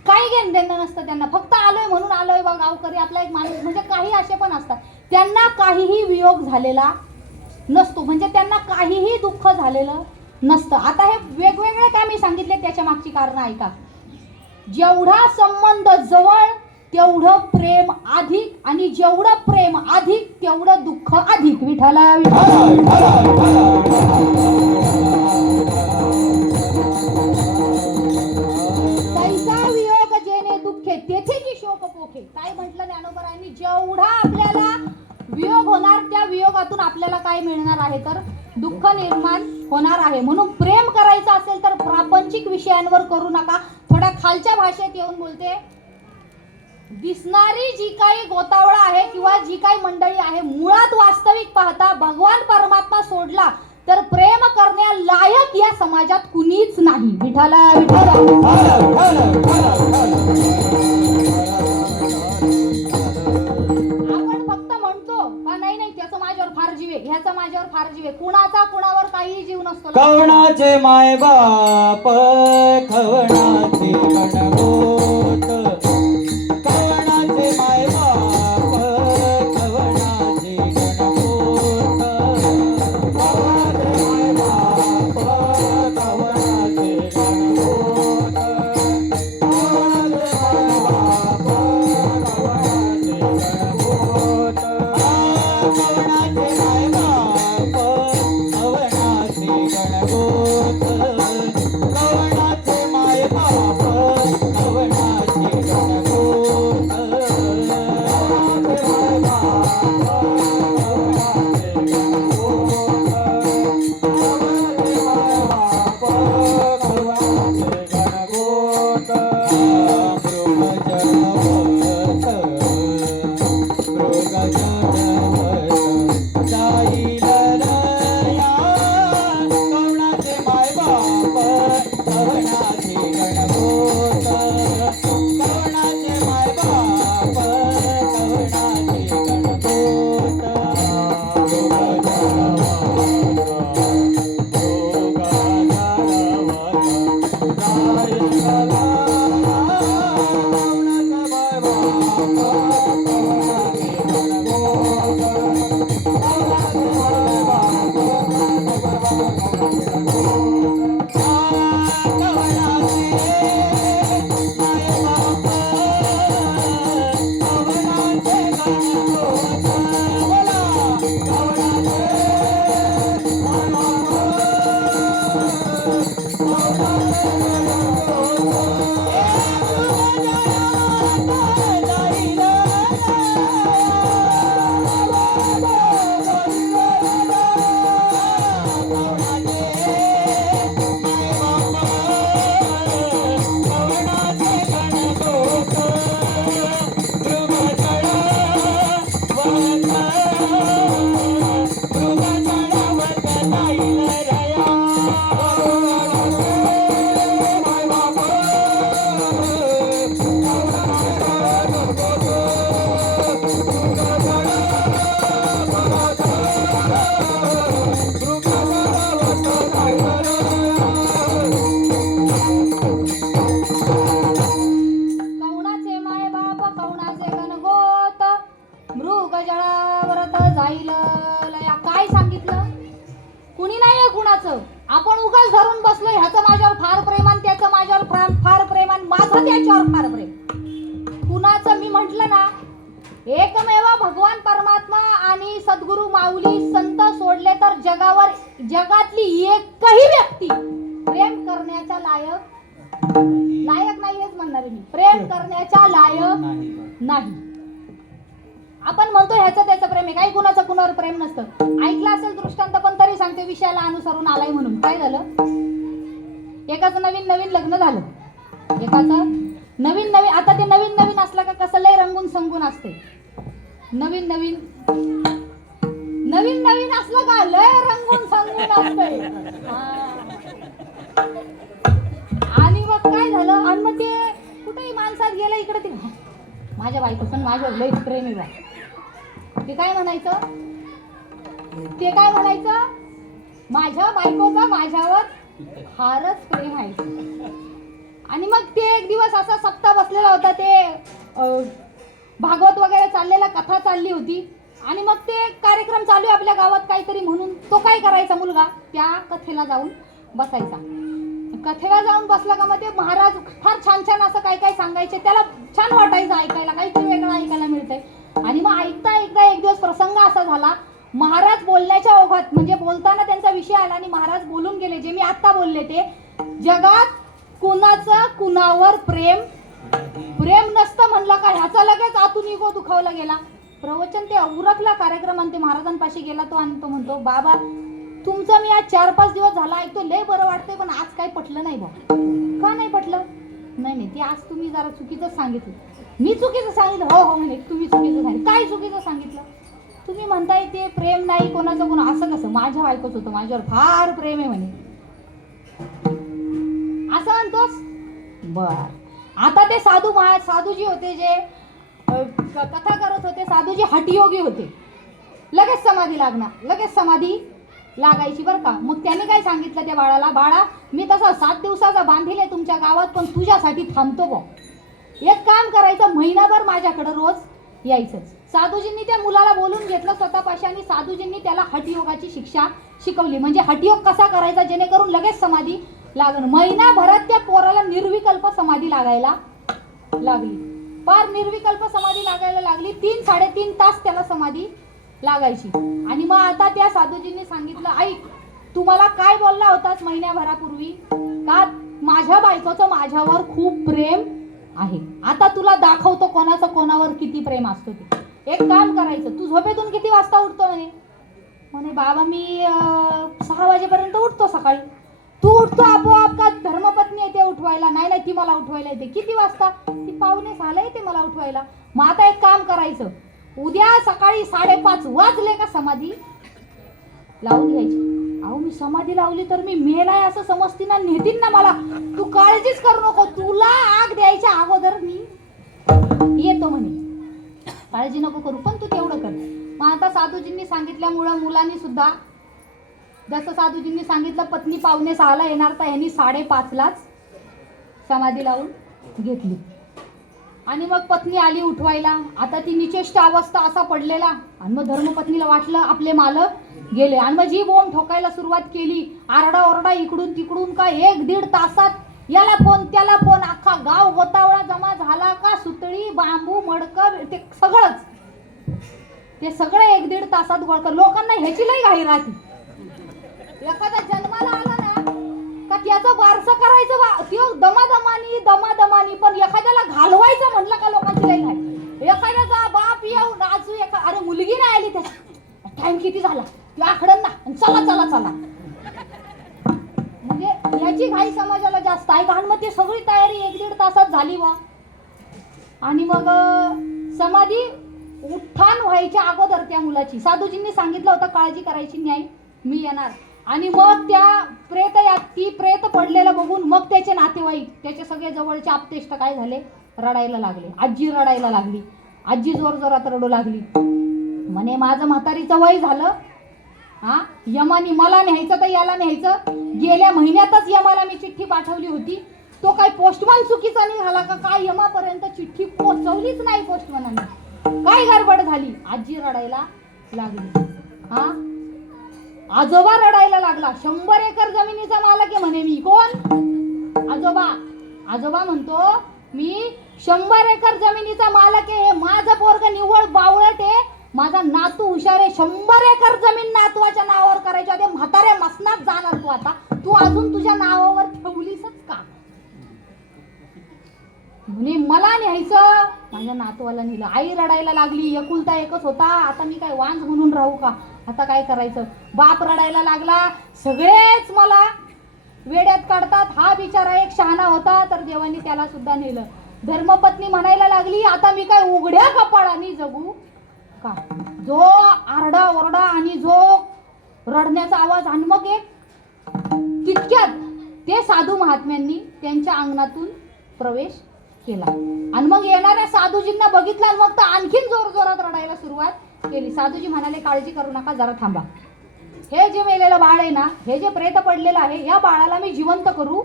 काही घेणं देणं नसतं त्यांना, फक्त आलोय म्हणून आलोय बा गावकरी आपला एक माणूस. म्हणजे काही असे पण असतात त्यांना काहीही वियोग झालेला नसतो, म्हणजे त्यांना काहीही दुःख झालेलं नसतं. आता हे वेगवेगळे काय मी सांगितले त्याच्या मागची कारण ऐका. जेवढा संबंध जवळ तेवढं प्रेम अधिक, आणि जेवढं प्रेम अधिक तेवढं दुःख अधिक. विठाला तैसा वियोग जेणे दुःखे तेथे जी शोक पोखे. काय म्हटलं ज्ञानोबरायांनी? जेवढा आपल्याला वियोग होणार त्या वियोगातून आपल्याला काय मिळणार आहे? तर दुःख निर्माण होणार आहे. म्हणून प्रेम करायचं असेल तर प्रापंचिक विषयांवर करू नका. थोड्या खालच्या भाषेत येऊन बोलते, दिसणारी जी काही गोतावळा आहे किंवा जी काही मंडळी आहे, मुळात वास्तविक पाहता भगवान परमात्मा सोडला तर प्रेम करण्या लायक या समाजात कुणीच नाही. विठाला विठाला आपण फक्त म्हणतो का नाही नाही त्याचं माझ्यावर फार जीव आहे, ह्याचा माझ्यावर फार जीव आहे. कुणाचा कुणावर काही जीव नसतो. कवणाचे माय बाप खवणाचे गणगोत, कवणाचे माय बाप खवणाचे गणगोत, कवणाचे माय बाप खवणाचे गणगोत, कवणाचे माय बाप खवणाचे गणगोत, कवणाचे माय बाप खवणाचे गणगोत, कवणाचे माय बाप खवणाचे गणगोत, कवणाचे माय बाप खवणाचे गणगोत, कवणाचे माय बाप खवणाचे गणगोत, मृगजनवत जाईल रया, कवणाचे माय बाप खवणाचे गणगोत, कवणाचे माय बाप खवणाचे गणगोत, कवणाचे माय बाप कवणाचे गणगोत, मृग जळावरत जाईल लया. काय सांगितलं? कुणी नाहीये कुणाचं, आपण उगाच धरून बसलो ह्याचं माझ्यावर फार प्रेमान, त्याचं माझ्यावर फार प्रेमान, माझं त्याच्यावर फार प्रेम. कुणाचं? मी म्हंटल ना, एकमेव भगवान परमात्मा आणि सद्गुरु माऊली संत सोडले तर जगावर जगातली एकही व्यक्ती प्रेम करण्याच्या लायक नाही हेच म्हणणार मी. प्रेम करण्याच्या लायक नाही. आपण म्हणतो ह्याचं त्याचं प्रेम आहे, काही कुणाचं कुणावर प्रेम नसतं. ऐकलं असेल दृष्टांत, पण तरी सांगते विषयाला अनुसरून आलाय म्हणून. काय झालं? एकाचं नवीन लग्न झालं, एकाचं नवीन आता ते नवीन असलं का कसं लय रंगून संगून असते. नवीन असलं का लय रंगून संगून असते. आणि मग काय झालं? आणि मग ते कुठेही माणसात अंगणात गेलं इकडे ते माझ्या बायकोचं माझ्यावर लय प्रेम आहे बा. ते काय म्हणायचं माझ्या बायकोचा माझ्यावर फारच प्रेम आहे. आणि मग ते एक दिवस असा सप्ताह बसलेला होता, ते भागवत वगैरे चाललेला, कथा चालली होती. आणि मग ते कार्यक्रम चालू आहे आपल्या गावात काहीतरी म्हणून तो काय करायचा मुलगा त्या कथेला जाऊन बसायचा. कथेला जाऊन बसला का मग ते महाराज फार छान छान असं काय काय सांगायचे, त्याला छान वाटायचं ऐकायला, काहीतरी वेगळं ऐकायला मिळतंय. आणि मग ऐकता एक दिवस प्रसंग असा झाला, महाराज बोलण्याच्या ओघात म्हणजे बोलताना त्यांचा विषय आला आणि महाराज बोलून गेले जे मी आता बोलले ते, जगात कुणाचं कुणावर प्रेम नसतं म्हणलं का ह्याचा लगेच आतून इगो दुखावला गेला. प्रवचन ते उरकला कार्यक्रम आणि ते महाराजांपाशी गेला तो आणि तो म्हणतो, बाबा तुमचं मी आज 4-5 दिवस झाला ऐकतो, लय बरं वाटतंय, पण आज काही पटलं नाही बा. का नाही पटलं? नाही ते आज तुम्ही जरा चुकीचं सांगितलं. मी चुकीचं सांगितलं? हो म्हणे तुम्ही चुकीचं सांगितलं. काय चुकीचं सांगितलं? तुम्ही म्हणताय ते प्रेम नाही कोणाचं कोणा, असं कसं? माझ्या बायकोच होतं, माझ्यावर फार प्रेम आहे म्हणे, असं म्हणतोस? बर. आता ते साधूजी होते जे कथा करत होते, साधूजी हठयोगी होते, लगेच समाधी लागायची बरं का. मग त्याने काय सांगितलं त्या बाळाला, बाळा मी तसा 7 दिवसाचा बांधील आहे तुमच्या गावात, पण तुझ्यासाठी थांबतो बा. एक काम करायचं, महिनाभर माझ्याकडे रोज यायचं. साधूजींनी त्या मुलाला बोलून घेतलं स्वतःपाशी आणि साधूजींनी त्याला हठयोगाची शिक्षा शिकवली, म्हणजे हठयोग कसा करायचा जेणेकरून लगेच समाधी लागणं. महिनाभरात त्या पोराला निर्विकल्प समाधी लागायला लागली. फार निर्विकल्प समाधी लागायला लागली. 3-3.5 तास त्याला समाधी लागायची. आणि मग आता त्या साधूजींनी सांगितलं, ऐक तू मला काय बोलला होतास महिन्याभरापूर्वी, का माझ्या बायकोचं माझ्यावर खूप प्रेम आहे. आता तुला दाखवतो कोणाचं कोणावर किती प्रेम असतो ते. एक काम करायचं, तू झोपेतून किती वाजता उठतो म्हणे बाबा मी 6 वाजेपर्यंत उठतो सकाळी. तू उठतो आपोआप का धर्मपत्नी येते उठवायला? नाही ती मला उठवायला येते. किती वाजता? ती 5:45 येते मला उठवायला. मग आता एक काम करायचं, उद्या सकाळी 5:30 वाजले का समाधी लावून घ्यायची. अहो मी समाधी लावली तर मी मेलाय असं समजतील ना, नेतील ना मला. तू काळजीच करू नको, तुला आग द्यायच्या अगोदर मी येतो म्हणे, काळजी नको करू, पण तू तेवढं कर. मग आता साधूजींनी सांगितल्यामुळं मुलांनी सुद्धा जसं साधूजींनी सांगितलं, पत्नी 5:45 येणार तर यांनी 5:30लाच समाधी लावून घेतली. आणि मग पत्नी आली उठवायला. आता ती निचेष्ट अवस्था असा पडलेला. आणि मग धर्मपत्नीला वाटलं आपले मालक गेले आणि मग जी बोंब ठोकायला सुरुवात केली, आरडा इकडून तिकडून. का 1-1.5 तासात याला फोन त्याला फोन, अख्खा गाव गोतावळा जमा झाला का, सुतळी बांबू मडकं ते सगळं 1-1.5 तासात गोळकर. लोकांना ह्याची लई घाई राहते. एखादा जन्माला आला ना का त्याचं वारसं करायचं त्यो दमादमानी, पण एखाद्याला घालवायचं म्हणलं का लोकांची लई घाई. एखाद्याचा बाप येऊन आजू अरे मुलगी नाही आली, त्याचा टाइम किती झाला, आखडन ना, चला म्हणजे याची घाई समाजाला जास्त आहे. कारण मग ते सगळी तयारी 1-1.5 तासात झाली वा. आणि मग समाधी उत्थान व्हायच्या अगोदर त्या मुलाची साधूजींनी सांगितलं होतं, काळजी करायची नाही, मी येणार. आणि मग त्या ती प्रेत पडलेलं बघून मग त्याचे नातेवाईक, त्याचे सगळे जवळचे आप्तेष्ट काय झाले, रडायला लागले. आजी रडायला लागली. आजी जोरात रडू लागली. म्हणे माझं म्हातारीचं वय झालं, यमानी मला न्यायचं तर याला न्यायचं. गेल्या महिन्यातच यमाला मी चिठ्ठी पाठवली होती, तो काय पोस्टमन चुकीचा निघाला का काय, यमापर्यंत चिठ्ठी पोहोचवलीच नाही पोस्टमनाने. काय गडबड झाली? आजी रडायला लागली. आजोबा रडायला लागला. 100 एकर जमिनीचा मालक आहे म्हणे मी. कोण? आजोबा म्हणतो मी 100 एकर जमिनीचा मालक आहे. माझं पोरग निव्वळ बावळट आहे, माझा नातू हुशार आहे. 100 एकर जमीन नातवाच्या नावावर करायची होते. म्हाताऱ्या मसनात जाणार तू. आता तू अजून तुझ्या नावावर ठेवलीसच का? म्हणे मला न्यायचं, माझ्या नातवाला नेलं. आई रडायला लागली. एकुलता एकच होता. आता मी काय वांज म्हणून राहू का? आता काय करायचं? बाप रडायला लागला. सगळेच मला वेड्यात काढतात. हा बिचारा एक शहाणा होता, तर देवानी त्याला सुद्धा नेलं. धर्मपत्नी म्हणायला लागली, आता मी काय उघड्या कपाळाने जगू का? जो आरडा ओरडा आणि जो रडण्याचा आवाज. आणि मग एक तितक्यात ते साधू महात्म्यांनी त्यांच्या अंगणातून प्रवेश केला. आणि मग येणाऱ्या साधूजींना बघितलं आणि मग तर आणखीन जोर जोरात रडायला सुरुवात केली. साधूजी म्हणाले, काळजी करू नका, जरा थांबा. हे जे मेलेलं बाळ आहे ना, हे जे प्रेत पडलेलं आहे, या बाळाला मी जिवंत करू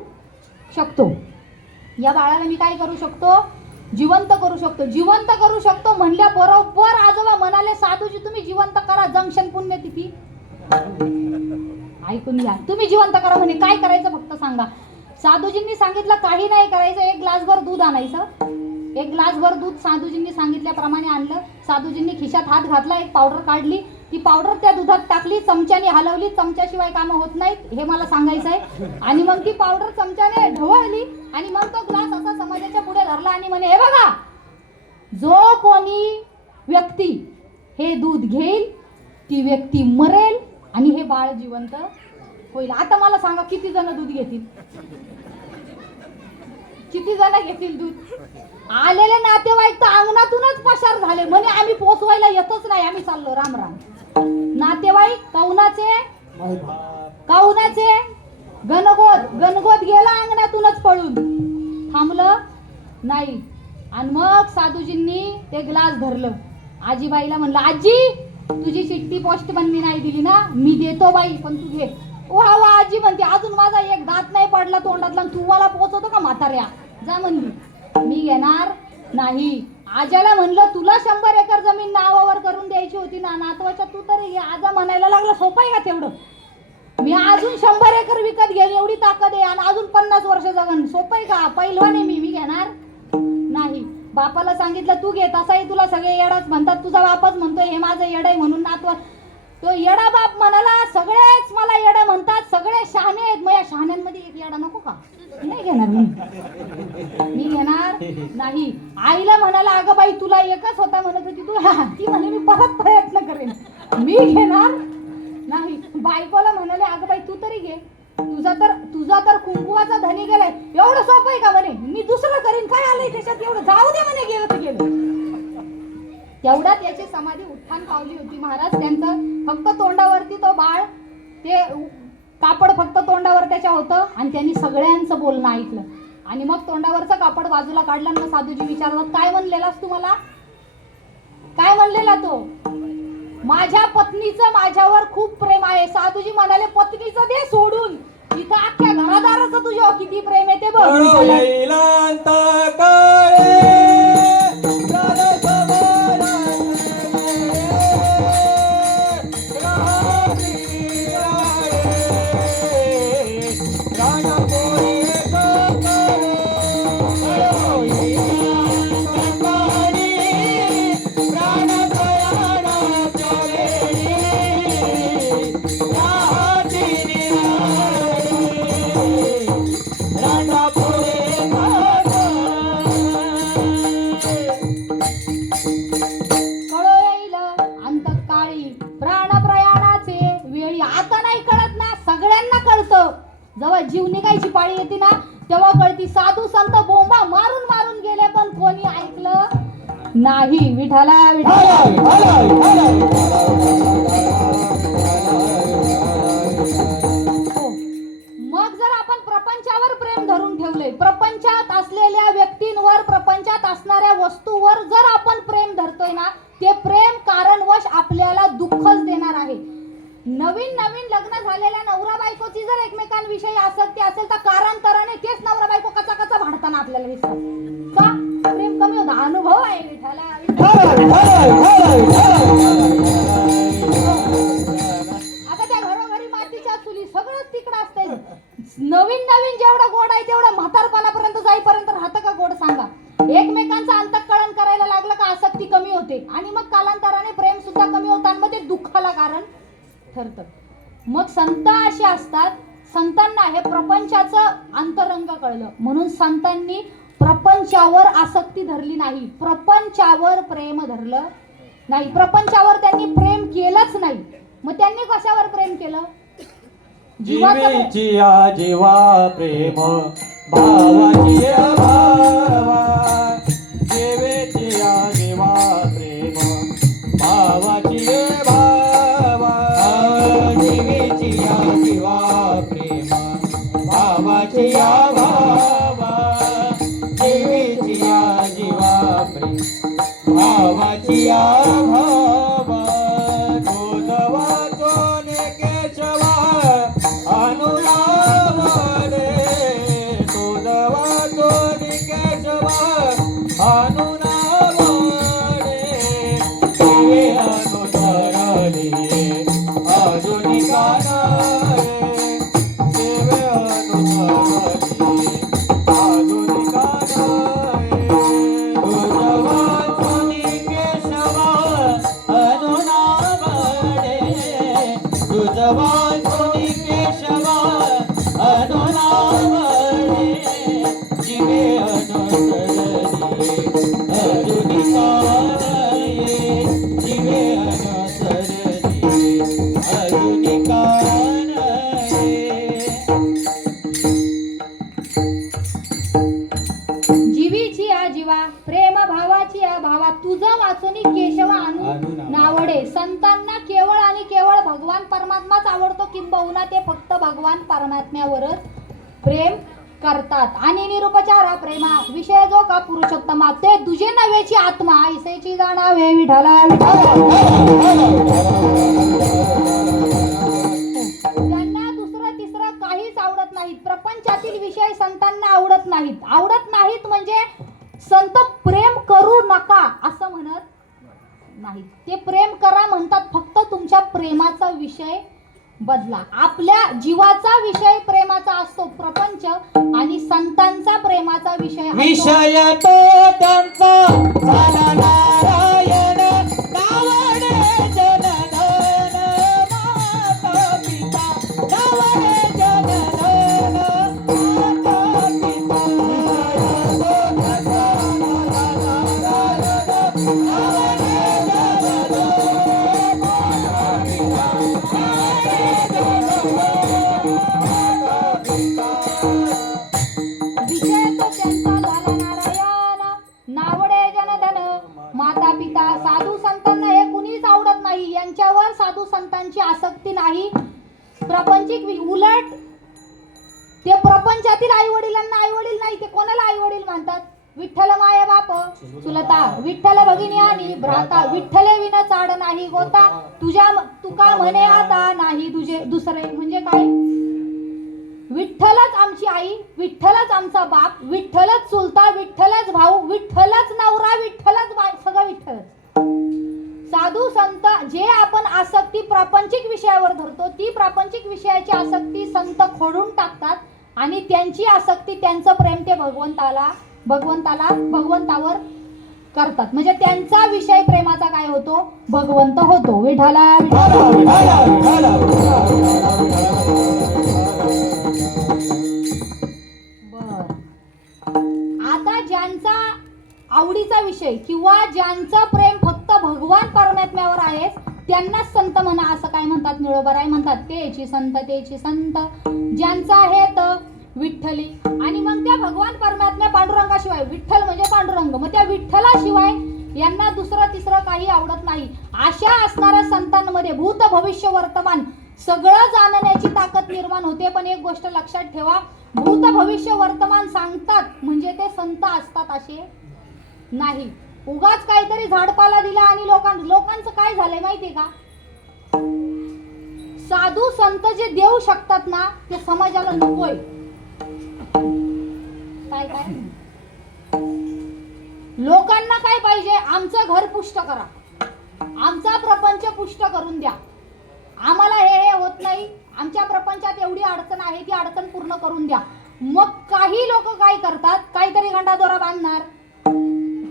शकतो. या बाळाला मी काय करू शकतो? जिवंत करू शकतो. जिवंत करू शकतो म्हणल्या बरोबर आजोबा म्हणाले, साधूजी तुम्ही जिवंत करा, जंक्शन पुण्यतिथी. ऐकून घ्या, तुम्ही जिवंत करा म्हणे. काय करायचं फक्त सांगा. साधूजींनी सांगितलं काही नाही करायचं, एक ग्लासभर दूध आणायचं. एक ग्लासभर दूध साधूजींनी सांगितल्याप्रमाणे आणलं. साधूजींनी खिशात हात घातला, एक पावडर काढली. ती पावडर त्या दुधात टाकली, चमच्याने हलवली. चमच्याशिवाय कामं होत नाहीत हे मला सांगायचं आहे. आणि मग ती पावडर चमच्याने ढवळली आणि मग तो ग्लास असा समाजाच्या पुढे धरला आणि म्हणे, हे बघा, जो कोणी व्यक्ती हे दूध घेईल ती व्यक्ती मरेल आणि हे बाळ जिवंत होईल. आता मला सांगा, किती जण दूध घेतील? किती जण घेतील दूध? आलेले नातेवाईक तर अंगणातूनच पसार झाले, म्हणे आम्ही पोचवायला येतच नाही, आम्ही चाललो, राम राम. नातेवाईक कौनाचे कौनाचे गणगोत गेला अंगणातूनच पळून, थांबलं नाही. आणि मग साधूजींनी ते ग्लास धरलं. आजीबाईला म्हणलं, आजी तुझी चिठ्ठी पोस्टमननी नाही दिली ना, मी देतो बाई, पण तू घे. वा वा आजी म्हणते, अजून माझा एक दात नाही पडला तोंडातला, तू मला पोचवतो का म्हाताऱ्या? जा म्हणली. मी घेणार नाही. आज्याला म्हणलं, तुला 100 एकर जमीन नावावर करून द्यायची होती ना नातवाच्या, तू तरी आजा म्हणायला लागला, सोपं आहे का तेवढं? मी अजून 100 एकर विकत घेईन, एवढी ताकद आहे, आणि अजून 50 वर्ष जगन, सोपं आहे का? पहिलवान आहे मी घेणार नाही. बापाला सांगितलं, तू घे. तसाही तुला सगळे येडाच म्हणतात, तुझा बापच म्हणतोय हे माझं येड आहे म्हणून. नातवा तो येडा बाप म्हणाला, सगळेच मला येडं म्हणतात, सगळे शहाणे आहेत, मग या शहाण्यांमध्ये एक येडा नको का? नाही घेणार मी घेणार नाही. आईला म्हणाला, अगं बाई तुला एकच होता म्हणत होती तू, ती म्हणे मी परत प्रयत्न करेन, मी घेणार नाही. बायकोला म्हणाले, अगं बाई तू तरी घे, तुझा तर कुंकुवाचा धनी गेलाय, एवढं सोपं आहे का म्हणे, मी दुसरं करीन, काय आलंय त्याच्यात एवढं, जाऊ दे म्हणे, गेलं तर गेलं. तेवढ्यात याची समाधी उत्थान पावली होती. महाराज त्यांचं फक्त तोंडावरती तो बाळ, ते कापड फक्त तोंडावर त्याच्या होतं आणि त्यांनी सगळ्यांचं बोलणं ऐकलं. आणि मग तोंडावरचं कापड बाजूला काढलं आणि साधूजी विचारलं, काय म्हणलेलास तू मला? काय म्हणलेला तो? माझ्या पत्नीचं माझ्यावर खूप प्रेम आहे. साधूजी म्हणाले, पत्नीचं दे सोडून, इथं अख्ख्या घरादाराचं तुझ्यावर किती प्रेम आहे ते बघ. जेव्हा जीव निघायची पाळी येते ना, तेव्हा कळती. साधू संत बोंबा मारून मारून गेले, पण कोणी ऐकलं नाही. विठाला मग जर आपण प्रपंचावर प्रेम धरून ठेवले, प्रपंचात असलेल्या व्यक्तींवर, प्रपंचात असणाऱ्या वस्तूवर जर आपण प्रेम धरतोय ना, ते प्रेम कारणवश आपल्याला दुःखच देणार आहे. नवीन नवीन लग्न झालेल्या नवरा बायकोची जर एकमेकांविषयी आसक्ती असेल तर कारांतराने तेच नवरा बायको कचा कचा भांडताना आपल्याला दिसतात. का? प्रेम कमी होता. अनुभव आहे विठाला. आता त्या घरोघरी मातीच्या चुली, सगळंच तिकडं असतंय. नवीन नवीन जेवढं गोड आहे तेवढं म्हातारपणापर्यंत जाईपर्यंत राहतं का गोड सांगा? एकमेकांचं अंतःकरण करायला लागलं का आसक्ती कमी होते आणि मग कालांतराने प्रेम सुद्धा कमी होतं आणि मग ते दुःखाला कारण ठरतं. मग संत असे असतात, संतांना हे प्रपंचाचं अंतरंग कळलं म्हणून संतांनी प्रपंचावर आसक्ती धरली नाही, प्रपंचावर प्रेम धरलं नाही, प्रपंचावर त्यांनी प्रेम केलंच नाही. मग त्यांनी कशावर प्रेम केलं? जीवेची जीवा प्रेम भावाची भावा, जीवेची जीवा प्रेम भावाची भावा, जीवेची जीवा प्रेम भावाची भावा, जीवेची बापरे भावाची या भावा दूध वाचून केशवा अनुनावडे दूध वाचून केशवा अनुनावडे दिवे अनुसरले अजुनी कानारे दिवे अनुसरले अजुनी कानारे दूध वाचून केशवा अनुनावडे दूध वाचून केशवा अनुनावडे जिवे अनुसरले अजुनी कानारे जिवे अनुसरले अजुनी कानारे जीवीची या जीवा प्रेम भावाची या भावा तुझं वाचुनी केशवा आणू नावडे. संतांना केवळ आणि केवळ भगवान परमात्माच आवडतो, किंबहुना ते फक्त भगवान परमात्म्यावरच प्रेम करतात. आणि निरुपचारा प्रेमा विषय जो का पुरुषोत्तमा ते तुझे नव्हेची आत्मा ऐसेची जाणावे विठाला विठाला. त्यांना दुसरं तिसरं काहीच आवडत नाहीत. प्रपंचातील विषय संतांना आवडत नाहीत. आवडत नाहीत म्हणजे संत प्रेम करू नका असं म्हणत नाहीत. ते प्रेम करा म्हणतात, फक्त तुमच्या प्रेमाचा विषय बदला. आपल्या जीवाचा विषय प्रेमाचा असतो प्रपंच, आणि संतांचा प्रेमाचा विषय असतो विषय तो त्यांचा झाला नारायण नावडे जनधन माता पिता नावडे जनधन माता पिता विषय तो त्यांचा झाला नारायण नावडे जनधन माता पिता. साधू संतांना हे कुणीच आवडत नाही. यांच्यावर साधू संतांची आसक्ती नाही. प्रापंचिक उलट ते प्रपंचातील आई वडिलांना आई वडील नाही, ते कोणाला आई वडील मानतात? विठ्ठल माय बाप चुलता विठ्ठल भगिनी आणि भ्राता विठ्ठले विन चाड नाही गोता तुझ्या तुका म्हणे आता नाही तुझे दुसरे. म्हणजे काय? विठ्ठलच आमची आई, विठ्ठलच आमचा बाप, विठ्ठलच चुलता, विठ्ठलच भाऊ, विठ्ठलच नवरा, विठ्ठलच सगळं विठ्ठलच. साधू संत जे आपण आसक्ती प्रापंचिक विषयावर धरतो, ती प्रापंचिक विषयाची आसक्ती संत खोडून टाकतात आणि त्यांची आसक्ती त्यांचं प्रेम ते भगवंतावर करतात. म्हणजे त्यांचा विषय प्रेमाचा काय होतो? भगवंत होतो. विठाला बर. आता ज्यांचा आवडीचा विषय किंवा ज्यांचं प्रेम फक्त भगवान परमात्म्यावर आहे त्यांनाच संत म्हणा असं काय म्हणतात? निळोबराय म्हणतात तेची संत तेची संत. ज्यांचा आहे तर विठ्ठली. आणि मग त्या भगवान परमात्म्या पांडुरंगाशिवाय, विठ्ठल म्हणजे पांडुरंग, मग त्या विठ्ठलाशिवाय यांना दुसरं तिसरं काही आवडत नाही. अशा असणाऱ्या संतांमध्ये भूत भविष्य वर्तमान सगळं जाणण्याची ताकद निर्माण होते. पण एक गोष्ट लक्षात ठेवा, भूत भविष्य वर्तमान सांगतात म्हणजे ते संत असतात असे नाही. उगाच काहीतरी झाडपाला दिला आणि लोकांचं काय झालंय माहितीये का? साधू संत जे देऊ शकतात ना ते समाजाला नकोय. काय काय लोकांना काय पाहिजे? आमचं घर पुष्ट करा, आमचा प्रपंच पुष्ट करून द्या, आम्हाला हे होत नाही, आमच्या प्रपंचात एवढी अडचण आहे ती अडचण पूर्ण करून द्या. मग काही लोक काय करतात? काहीतरी गंडादोरा बांधणार,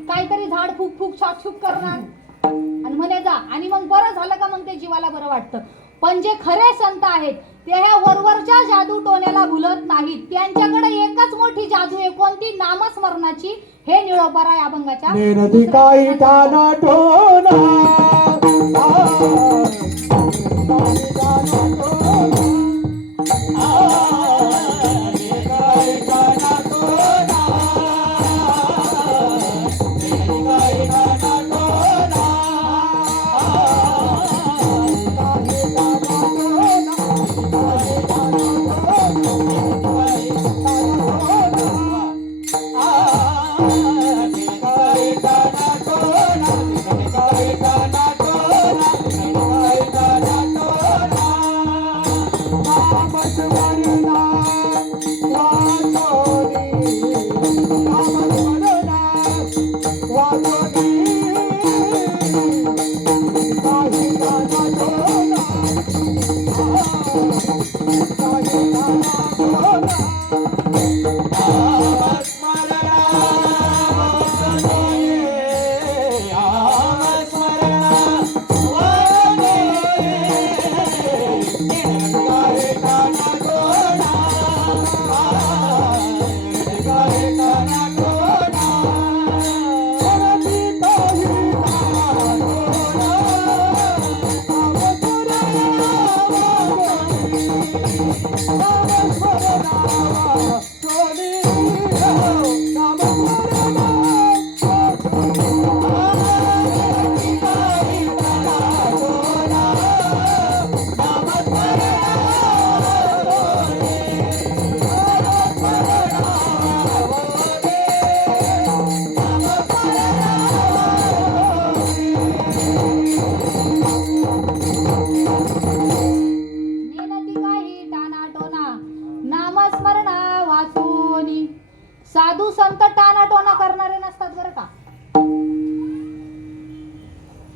काहीतरी झाड फूक फूक छाटछूट करणार आणि म्हणे जा. आणि मग बरं झालं का मग ते जीवाला बरं वाटतं. पण जे खरे संत आहेत ते ह्या वरवरच्या जादू टोण्याला भुलत नाहीत. त्यांच्याकडे एकच मोठी जादू आहे, कोणती? नामस्मरणाची. हे निळोबा या अभंगाच्या Ah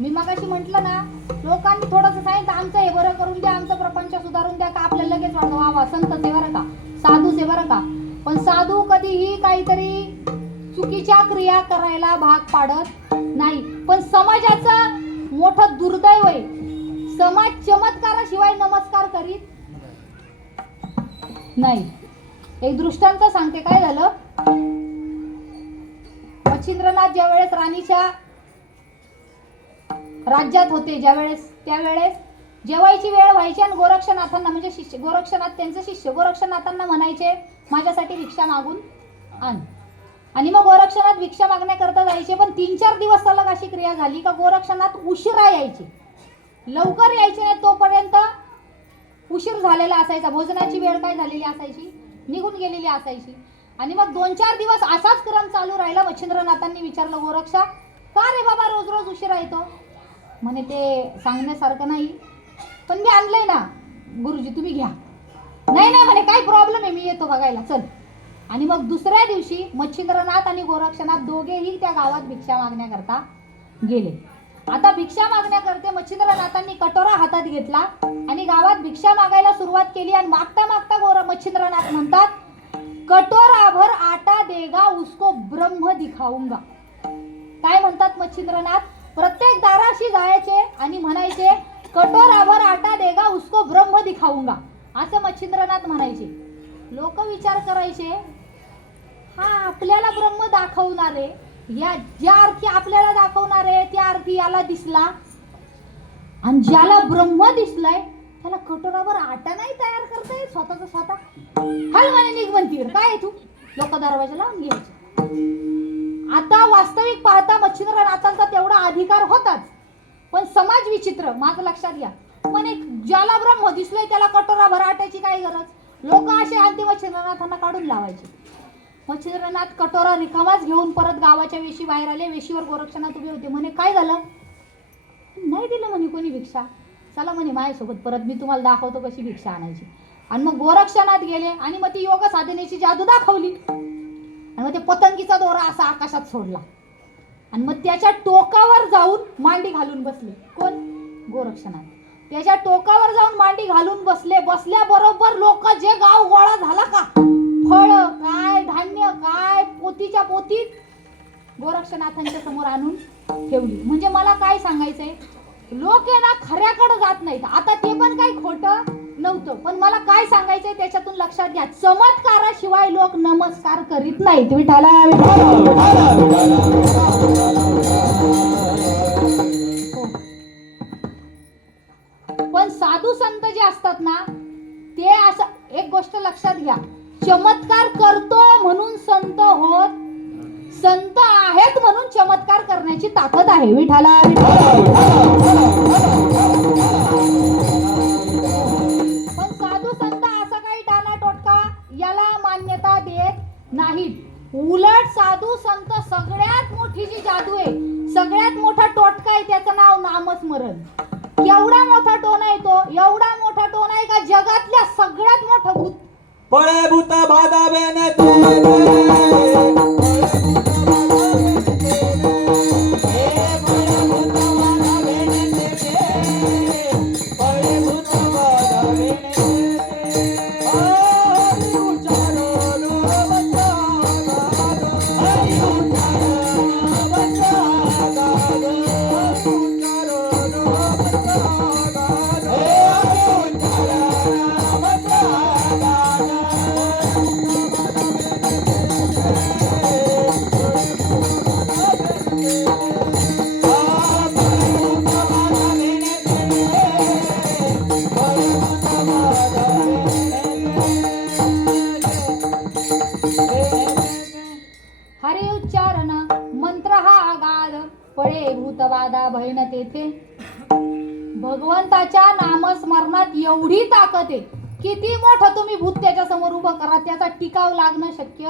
मी मगाशी म्हटलं ना, लोकांनी थोडंसं सांगितलं आमचं हे बरं करून द्या, आमचा प्रपंच सुधारून द्या, का आपल्याला लगेच वाटतं वा वा संतच आहे बरं का, साधूच आहे बरं का. पण साधू कधीही काहीतरी चुकीच्या क्रिया करायला भाग पाडत नाही. पण समाजाचं मोठं दुर्दैव आहे, समाज चमत्काराशिवाय नमस्कार करीत नाही. एक दृष्टांत सांगते. काय झालं, मच्छिंद्रनाथ ज्या वेळेस राणीच्या राज्यात होते, त्यावेळेस जेवायची वेळ व्हायची आणि गोरक्षनाथांना म्हणजे शिष्य, गोरक्षनाथ त्यांचे शिष्य गोरक्षनाथांना म्हणायचे माझ्यासाठी भिक्षा मागून आण. आणि मग गोरक्षनाथ भिक्षा मागण्याकरता जायचे. पण 3-4 दिवस सलग अशी क्रिया झाली का गोरक्षनाथ उशिरा यायचे, लवकर यायचे नाही. तोपर्यंत उशीर झालेला असायचा, भोजनाची वेळ काय झालेली असायची, निघून गेलेली असायची. आणि मग 2-4 दिवस असाच क्रम चालू राहिला. मच्छिंद्रनाथांनी विचारलं, गोरक्षा का रे बाबा रोज रोज उशिरा येतो? म्हणे ते सांगण्यासारखं नाही, पण मी आणलंय ना गुरुजी, तुम्ही घ्या. नाही नाही म्हणे, काय प्रॉब्लेम आहे, मी येतो बघायला, चल. आणि मग दुसऱ्या दिवशी मच्छिंद्रनाथ आणि गोरक्षनाथ दोघेही त्या गावात भिक्षा मागण्याकरता गेले. आता भिक्षा मागण्याकरता मच्छिंद्रनाथांनी कटोरा हातात घेतला आणि गावात भिक्षा मागायला सुरुवात केली. आणि मागता मागता मच्छिंद्रनाथ म्हणतात, कटोरा भर आटा देगा उसको ब्रह्म दिखाऊंगा. काय म्हणतात मच्छिंद्रनाथ? प्रत्येक दाराशी जायचे आणि म्हणायचे, कटोरा भर आटा देगा उसको ब्रह्म दिखाऊंगा, असं मच्छिंद्रनाथ म्हणायचे. लोक विचार करायचे, हा आपल्याला ब्रह्म दाखवणारे, या ज्या अर्थी आपल्याला दाखवणारे त्या अर्थी याला दिसला, आणि ज्याला ब्रह्म दिसलाय त्याला कटोरावर आटा नाही तयार करता येत स्वतःचा स्वतः. हल म्हणे, निघ म्हणती, काय तू? लोक दरवाजा लावून घ्यायचे. आता वास्तविक पाहता मच्छिंद्रनाथांचा तेवढा अधिकार होताच, पण समाज विचित्र. माझं लक्षात घ्या, म्हणे ज्याला ब्रह्म दिसलंय त्याला कटोरा भर आट्याची काय गरज? लोक असे आणते मच्छिंद्रनाथांना काढून लावायचे. मच्छिंद्रनाथ कटोरा रिकामाच घेऊन परत गावाच्या वेशी बाहेर आले. वेशीवर गोरक्षनाथ उभे होते. म्हणे काय झालं? नाही दिलं म्हणे कोणी भिक्षा, चला म्हणे माझ्यासोबत, परत मी तुम्हाला दाखवतो कशी भिक्षा आणायची. आणि मग गोरक्षनाथ गेले आणि मग ती योग साधनेची जादू दाखवली. आणि मग ते पतंगीचा दोरा असा आकाशात सोडला आणि मग त्याच्या टोकावर जाऊन मांडी घालून बसले. कोण? गोरक्षनाथ. त्याच्या टोकावर जाऊन मांडी घालून बसले. बसल्याबरोबर लोक जे गाव गोळा झाला का, फळ काय, धान्य काय, पोतीच्या पोतीत गोरक्षनाथांच्या समोर आणून ठेवली. म्हणजे मला काय सांगायचंय, लोक आहे ना खऱ्याकडे जात नाहीत. आता ते पण काही खोटं नव्हतं, पण मला काय सांगायचंय त्याच्यातून लक्षात घ्या, चमत्काराशिवाय लोक नमस्कार करीत नाहीत. विठाला पण साधू संत जे असतात ना, ते असं एक गोष्ट लक्षात घ्या, चमत्कार करतो म्हणून संत होत, संत आहेत म्हणून चमत्कार करण्याची ताकद आहे. विठाला पण साधू संत असा काही टाना टोटका याला मान्यता देत नाहीत. उलट साधू संत सगळ्यात मोठी जी जादू आहे, सगळ्यात मोठा टोटका आहे, त्याचं नाव नामस्मरण. एवढा मोठा टोन आहे तो, एवढा मोठा टोन आहे का जगातल्या सगळ्यात मोठं भूत पळे भूत बाधावेने हरे उच्चारण मंत्र हा आगाध पळे भूतबाधा भय न तेथे. भगवंताच्या नामस्मरणात एवढी ताकद आहे, किती मोठं तुम्ही भूत त्याच्या समोर उभं करा, त्याचा टिकाव लागणं शक्य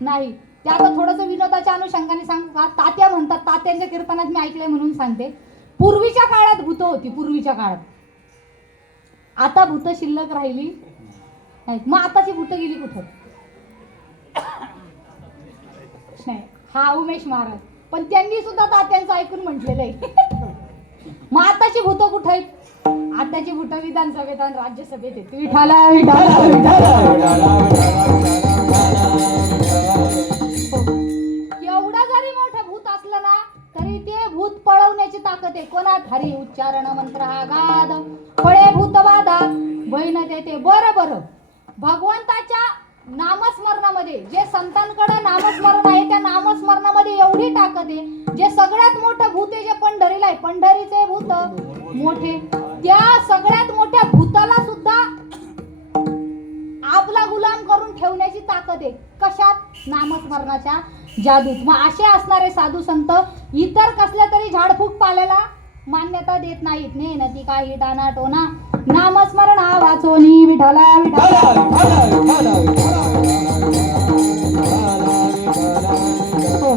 नाही. ते आता थोडंसं विनोदाच्या अनुषंगाने सांगू का, तात्या म्हणतात, तात्यांच्या कीर्तनात मी ऐकलंय म्हणून सांगते. पूर्वीच्या काळात भूत होती, पूर्वीच्या काळात. आता भूत शिल्लक राहिली नाही. मग आताची भूत गेली कुठं? नाही, हा उमेश महाराज, पण त्यांनी सुद्धा तात्यांचं ऐकून म्हटलेलं आहे आताची भूत कुठे आहेत? आताची भूत विधानसभेत आणि राज्यसभेत आहेत. विठाला विठाला विठाला. हो. एवढं जरी मोठं भूत असलं ना तरी ते भूत पळवण्याची ताकद आहे कोणात? हरी उच्चारण मंत्र हा गाद फळे भूत बाधा बहिण देते. बरं भगवंताच्या नामस्मरणामध्ये जे संतांकडे नामस्मरण आहे त्या नामस्मरणामध्ये एवढी ताकद आहे. जे सगळ्यात मोठं भूत आहे जे पंढरीला आहे, पंढरीचे भूत मोठे, त्या सगळ्यात मोठ्या भूताला सुद्धा आपला गुलाम करून ठेवण्याची ताकद आहे. कशात? नामस्मरणाच्या जादूत. मग असे असणारे साधू संत इतर कसल्या तरी झाडफूक पाल्याला मान्यता देत नाहीत. ने नती काही टाना टोना नामस्मरण वाचोनी विठाला विठाला. हो.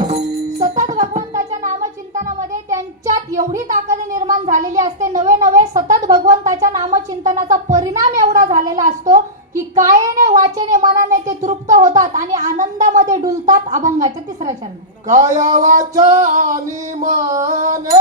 सतत भगवंताच्या नामचिंतनामध्ये त्यांच्यात एवढी ताकद निर्माण झालेली असते. नवे सतत भगवंताच्या नामचिंतनाचा परिणाम एवढा झालेला असतो की कायेने वाचेने मनाने ते तृप्त होतात आणि आनंदामध्ये डुलतात. अभंगाच्या तिसऱ्या चरणात काया वाचा आणि मने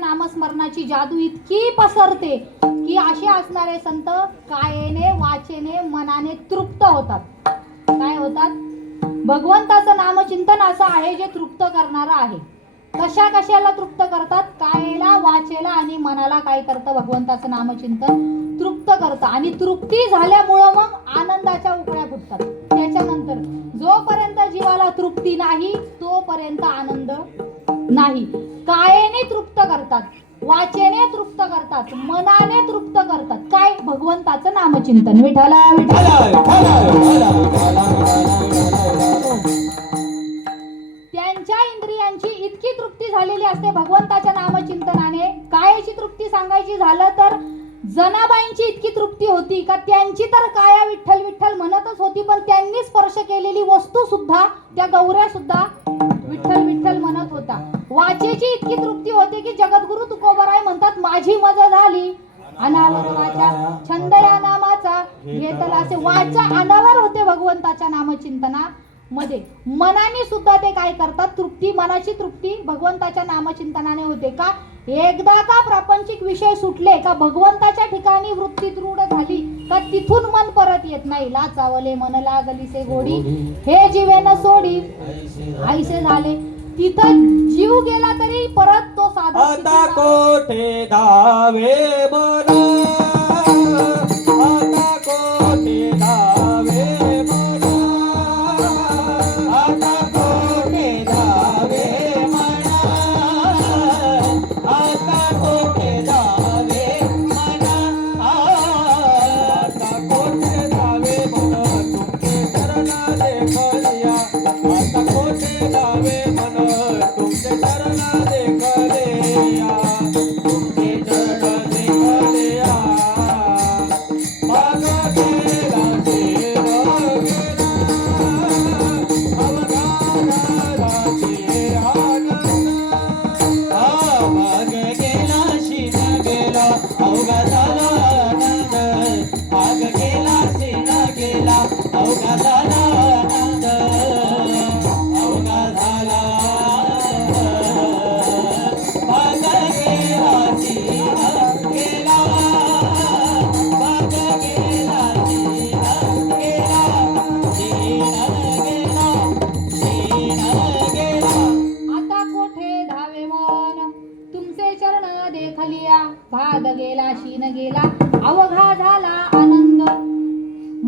नामस्मरणाची जादू इतकी पसरते की असे असणारे संत कायेने वाचेने मनाने तृप्त होतात. काय होतात? भगवंताचं नामचिंतन असं आहे जे तृप्त करणारं आहे. कशा कशाला तृप्त करतात? कायेला वाचेला आणि मनाला काय करतं? भगवंताचं नामचिंतन तृप्त करतं आणि तृप्ती झाल्यामुळं मग आनंदाच्या उकळ्या फुटतात. त्याच्यानंतर जोपर्यंत जीवाला तृप्ती नाही तोपर्यंत आनंद नाही. कायेने तृप्त करतात, वाचेने तृप्त करतात, मनाने तृप्त करतात. काय? भगवंताचं नामचिंतन. विठाला विठाला. त्यांच्या इंद्रियांची इतकी तृप्ती झालेली असते भगवंताच्या नामचिंतनाने. कायेची तृप्ती सांगायची झालं तर जनाबाईंची इतकी तृप्ती होती का त्यांची तर काया विठ्ठल विठ्ठल म्हणतच होती, पण त्यांनी स्पर्श केलेली वस्तू सुद्धा त्या गौऱ्या सुद्धा विठ्ठल विठ्ठल म्हणत होता. वाचेची इतकी तृप्ती होते की जगद्गुरु तुकोबाराय म्हणतात, माझी मजा झाली अनावर वाचा छंद या नामाचा घेतला. असे वाचा अनावर होते भगवंताच्या नामचिंतना मध्ये. मनाने सुद्धा ते काय करतात, तृप्ती, मनाची तृप्ती भगवंताच्या नामचिंतनाने होते. का एकदा का प्रापंचिक विषय सुटले का भगवंताच्या ठिकाणी वृत्ती दृढ झाली का तिथून मन परत येत नाही. लाचावले मन लागलीसे गोडी हे जीवेन सोडी आईसे झाले. तिथं जीव गेला तरी परत तो साधू आता कोठे धावे मना, आता कोठे धावे मना, आता कोठे धावे मना, आता कोठे धावे मना, आता कोठे धावे मन तुमचे चरणा देखलिया, आता कोठे धावे मन तुमचे चरणा देखलिया, तुमचे चरण देखलिया. मागा गेला शेर गेला, अवघाराचे आनंद. माग गेला शीन गेला अवघा झाला आनंद, माग गेला शीन गेला अवघा झाला आनंद, अवघा झाला माग गेला शीन गेला, माग गेला शीन गेला, शीन गेला, शीन गेला. आता कोठे धावे मन तुमचे चरण देखलिया, भाग गेला शीन गेला अवघा झाला आनंद.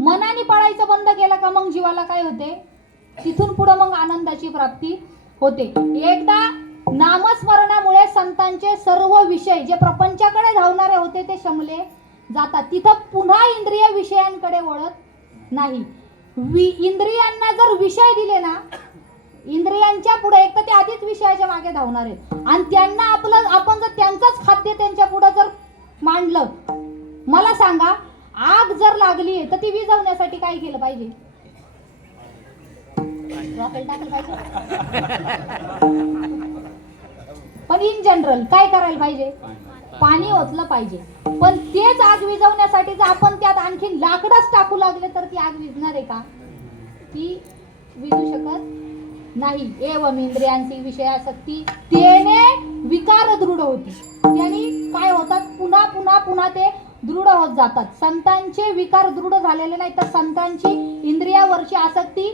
मनाने पळायचं बंद केलं का मग जीवाला काय होते, तिथून पुढे मग आनंदाची प्राप्ती होते. एकदा नामस्मरणामुळे संतांचे सर्व विषय जे प्रपंचाकडे धावणारे होते ते शमले जातात. तिथं पुन्हा इंद्रिय विषयांकडे वळत नाही. इंद्रियांना जर विषय दिले ना, इंद्रियांच्या पुढे एक तर ते आधीच विषयाच्या मागे धावणार आहेत आणि त्यांना आपण जर त्यांचंच खाद्य त्यांच्या पुढे जर मांडलं, मला सांगा आग जर लागली तर ती विझवण्यासाठी काय केलं पाहिजे, रॉकेल टाकलं पाहिजे. पण इन जनरल काय करायला पाहिजे, पाणी ओतलं पाहिजे. पण तेच आग विझवण्यासाठी जर आपण त्यात आणखी लाकडच टाकू लागले तर ती आग विझणार आहे का, ती विझू शकत नाही. एवम इंद्रियांची विषयासक्ती तेने विकार दृढ होती. त्यांनी काय होतात, पुन्हा पुन्हा पुन्हा ते दृढ होत जातात. संतांचे विकार दृढ झालेले नाही तर संतांची इंद्रियावरची आसक्ती,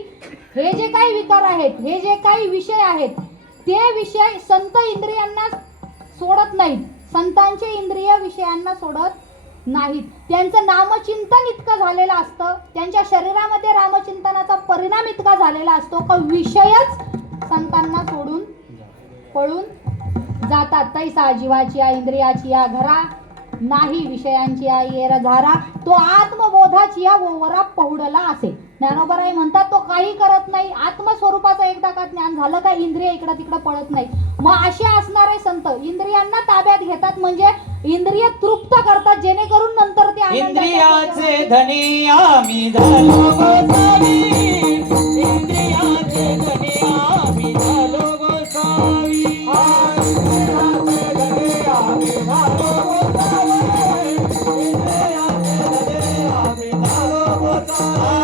हे जे काही विकार आहेत, हे जे काही विषय आहेत, ते विषय संत इंद्रियांना सोडत नाहीत, संतांचे इंद्रिय विषयांना सोडत नाहीत. त्यांचं नामचिंतन इतकं झालेलं असतं, त्यांच्या शरीरामध्ये रामचिंतनाचा परिणाम इतका झालेला असतो का विषयच संतांना सोडून पळून जातात. तैसा जीवाची या इंद्रियाची या घरा नाही विषयांची या येर झारा, तो आत्मबोधाची या ओवरा पहुडला असे. ज्ञानोबराय म्हणतात तो काही करत नाही, आत्मस्वरूपाचं एकदा का ज्ञान झालं का इंद्रिय इकडं तिकडं पळत नाही. मग असे असणारे संत इंद्रियांना ताब्यात घेतात, म्हणजे इंद्रिय तृप्त करतात, जेणेकरून नंतर ते इंद्रियाचे धनी आम्ही झालो गोसावी, इंद्रियाचे धनी आम्ही झालो गोसावी, इंद्रियाचे धनी आम्ही झालो गोसावी, इंद्रियाचे धनी आम्ही झालो गोसावी.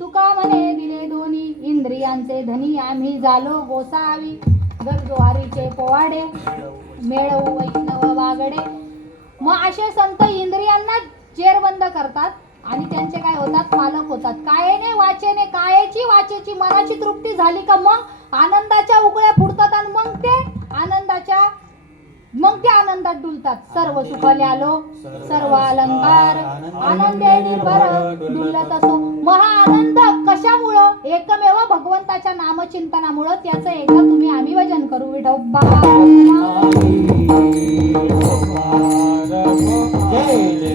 तुका म्हणे दिले दोन्ही इंद्रियांचे धनी आम्ही झालो गोसावी गरजोहारीचे पोवाडे मेळवू वैष्णव वागडे. मग असे संत इंद्रियांना जेरबंद करतात आणि त्यांचे काय होतात मालक होतात. कायेने वाचेने कायेची वाचेची मनाची तृप्ती झाली का मग आनंदाच्या उकळ्या फुटतात आणि मग ते आनंदात डुलतात. सर्व सुखाले आलो सर्व अलंकार आनंदे निर्भर डुलत असो. मग हा आनंद कशामुळं एकमेव भगवंताच्या नामचिंतनामुळं. त्याचं एकदा तुम्ही आम्ही भजन करू विठोबा. जय जय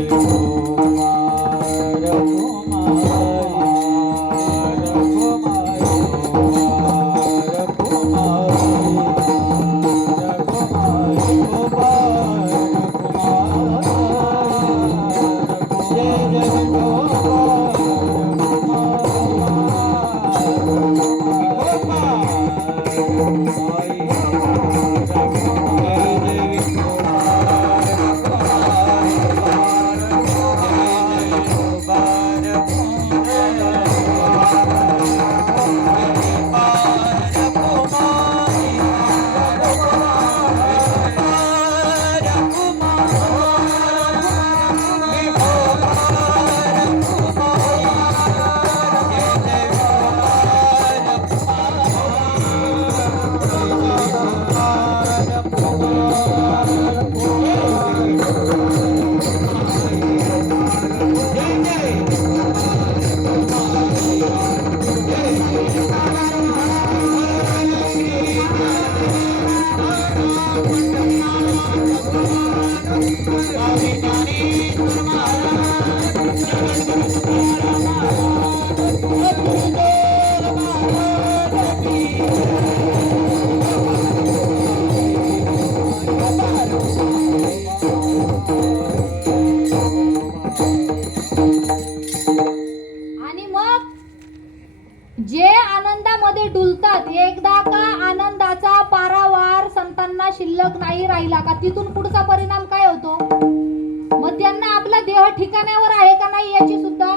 जे आनंदामध्ये डुलतात एकदा का आनंदाचा पारावार संतांना शिल्लक नाही राहिला का तिथून पुढचा परिणाम काय होतो. मग त्यांना आपला देह ठिकाण्यावर आहे का नाही याची सुद्धा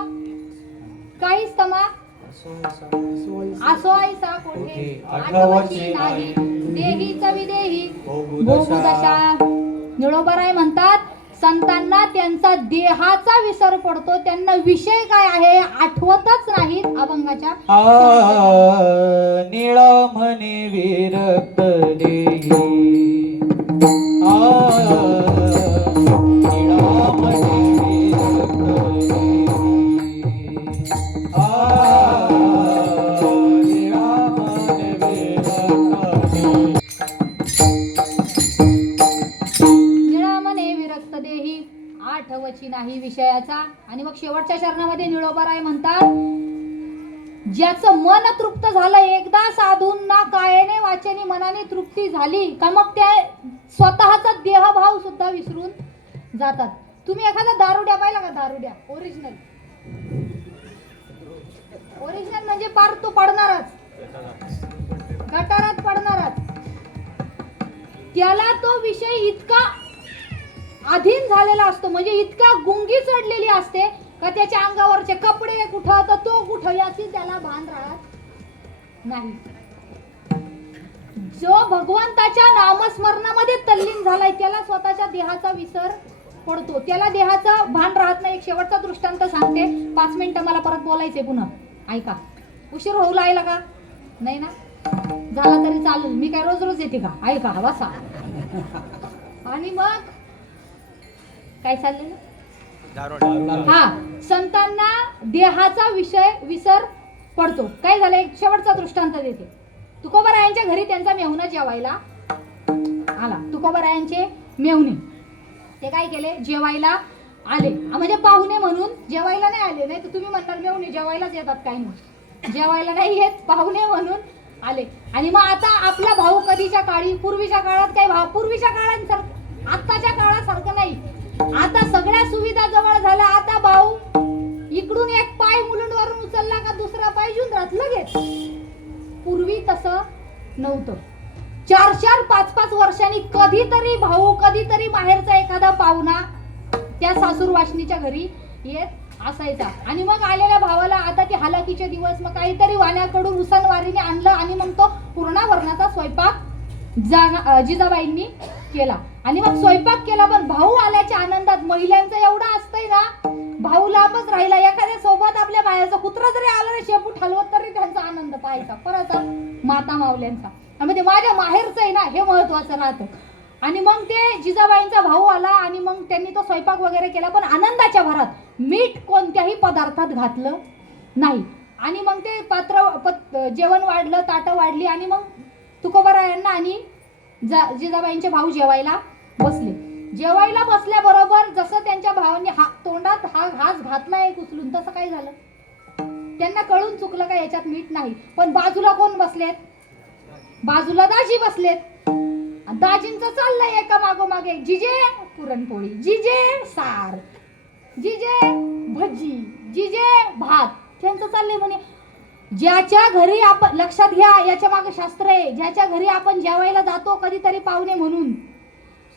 काहीच तमा असो ऐसा कोठे आठवची नाही देहीच विदेही भोगदशा. निळोबाराय म्हणतात संतांना त्यांचा देहाचा विसर पडतो. त्यांना विषय काय आहे आठवतच नाहीत. अभंगाच्या नीळ म्हणे विरक्त देही नीळ म्हणे विरक्त देही नीळ म्हणे विरक्त देही. निळामने विरक्त देही आठवची नाही विषयाचा. आणि मग शेवटच्या चरणामध्ये निळोबाराय म्हणतात ज्याचं मन तृप्त झालं एकदा साधूंना कायेने वाचेने मनाने तृप्ती झाली का मग त्या स्वतःचा देहभाव सुद्धा विसरून जातात. तुम्ही एखादा दारुड्या पाहिला का. दारुड्या ओरिजिनल म्हणजे पार तो पडणारच गटारात पडणारच. त्याला तो विषय इतका अधीन झालेला असतो म्हणजे इतका गुंगी चढलेली असते का त्याच्या अंगावरचे कपडे कुठं तर तो कुठं याची त्याला भान राहत नाही. जो भगवंताच्या नामस्मरणामध्ये तल्लीन झालाय त्याला स्वतःच्या देहाचा विसर पडतो. त्याला देहाचं भान राहत नाही. एक शेवटचा दृष्टांत सांगते. 5 मिनिटं मला परत बोलायचंय पुन्हा ऐका. उशीर होऊ लागला का नाही ना. झाला तरी चालेल. मी काय रोज रोज येते का. ऐका बसा. आणि मग काय चाललेलं हा संतांना देहाचा विसर पडतो. काय झालं एक शेवटचा दृष्टांत देते. तुकोबारायांच्या घरी त्यांचा मेहुणा जेवायला आला. तुकोबारायांचे मेहुणे ते काय केले जेवायला आले. म्हणजे पाहुणे म्हणून जेवायला नाही आले. नाही तर तुम्ही म्हणणार मेहुणे जेवायलाच येतात काय नाही. जेवायला नाही येत पाहुणे म्हणून आले. आणि मग आता आपला भाऊ कधीच्या काळी पूर्वीच्या काळात काय भाव पूर्वीच्या काळात आत्ताच्या काळासारखं नाही. आता सगळ्या सुविधा जवळ झाल्या. आता भाऊ इकडून एक पाय मुलुंडवरून उचलला का दुसरा पाय जुंधळात लगेच. पूर्वी तसं नव्हतं. 4-4, 5-5 वर्षांनी कधीतरी भाऊ कधीतरी बाहेरचा एखादा पाहुणा त्या सासूर वासनीच्या घरी येत असायचा. आणि मग आलेल्या भावाला आता ते हालाकीचे दिवस, मग काहीतरी वाण्याकडून उसनवारीने आणलं आणि मग तो पूर्णावरणाचा स्वयंपाक जिजाबाईंनी केला. आणि मग स्वयंपाक केला, पण भाऊ आल्याच्या आनंदात महिलांचं एवढं असतंय ना, भाऊ लांबच राहिला. एखाद्या सोबत आपल्या बायाचा कुत्रा जरी आला ना शेपूट हलवत तरी त्यांचा आनंद पाहायचा. परत माता मावल्यांचा म्हणजे माझ्या माहेरचं आहे ना हे महत्वाचं राहतं. आणि मग ते जिजाबाईंचा भाऊ आला आणि मग त्यांनी तो स्वयंपाक वगैरे केला, पण आनंदाच्या भरात मीठ कोणत्याही पदार्थात घातलं नाही. आणि मग ते जेवण वाढलं, ताटं वाढली आणि मग तुकोबारायांना आणि जिजाबाईंचे भाऊ जेवायला बसले. जेवायला बसल्याबरोबर जसं त्यांच्या भावांनी तोंडात हाच घातला एक उचलून, तसं काय झालं त्यांना कळून चुकलं का याच्यात मीठ नाही. पण बाजूला कोण बसलेत? बाजूला दाजी बसलेत. दाजींचं चाललंय एका मागोमागे, जिजे पुरणपोळी, जिजे सार, जिजे भजी, जिजे भात. त्यांचं चाललंय म्हणे ज्याच्या घरी आपण, लक्षात घ्या याच्या मागे शास्त्र आहे, ज्याच्या घरी आपण जेवायला जातो कधीतरी पाहुणे म्हणून,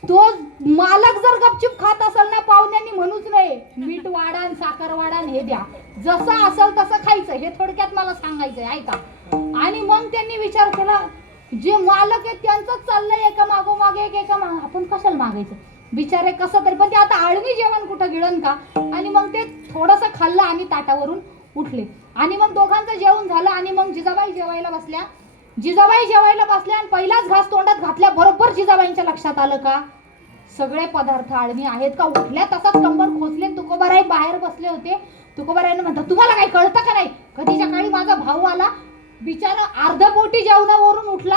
तो मालक जर गपचूप खात असेल ना, पाहुण्यांनी म्हणूच नाही मीठ वाढान साखर वाढान हे द्या, जसं असेल तसं खायचं. हे थोडक्यात मला सांगायचंय, ऐका. आणि मग त्यांनी विचार केला जे मालक आहेत त्यांचंच चाललंय एका मागोमागे एका आपण कशाला मागायचं बिचारे कसं तरी. पण ते आता आळणी जेवण कुठं गिळण का. आणि मग ते थोडंसं खाल्लं आणि ताटावरून उठले. आणि मग दोघांचं जेवण झालं आणि मग जिजाबाई जेवायला बसल्या. जिजाबाई जेवायला बसल्या आणि पहिलाच घास तोंडात घातल्या बरोबर जिजाबाईंच्या लक्षात आलं का सगळे पदार्थ आळणी आहेत का. उठल्या तसाच कंबर खोचले. तुकोबाराई बाहेर बसले होते. तुकोबारायांना म्हणतात तुम्हाला काही कळतं का नाही, कधीच्या काळी माझा भाऊ आला बिचारा अर्धपोटी जेवणावरून उठला,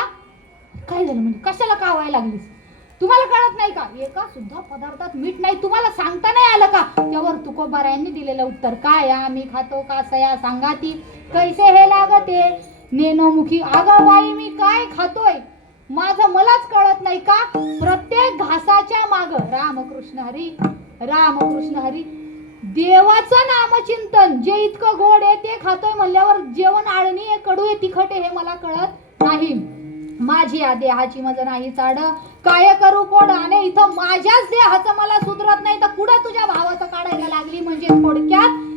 काय झालं म्हणजे कशाला कावायला लागलीस, तुम्हाला कळत नाही का, एका सुद्धा पदार्थात मीठ नाही, तुम्हाला सांगता नाही आलं का. त्यावर तुकोबारायांनी दिलेलं उत्तर काय, आम्ही खातो का सया सांगाती, कैसे हे लागते नेनोमुखी. अगं बाई मी काय खातोय माझं मलाच कळत नाही का. प्रत्येक घासाच्या माग रामकृष्ण हरी रामकृष्ण हरी, देवाचं नामचिंतन जे इतकं गोड आहे ते खातोय म्हणल्यावर जेवण आळणी आहे, कडू आहे, तिखट आहे हे मला कळत नाही. माझी या देहाची मज नाही चाड, काय करू कोड. आणि इथं माझ्याच देहाचं मला सुधरत नाही तर कुठं तुझ्या भावाचं काढायला लागली. म्हणजे थोडक्यात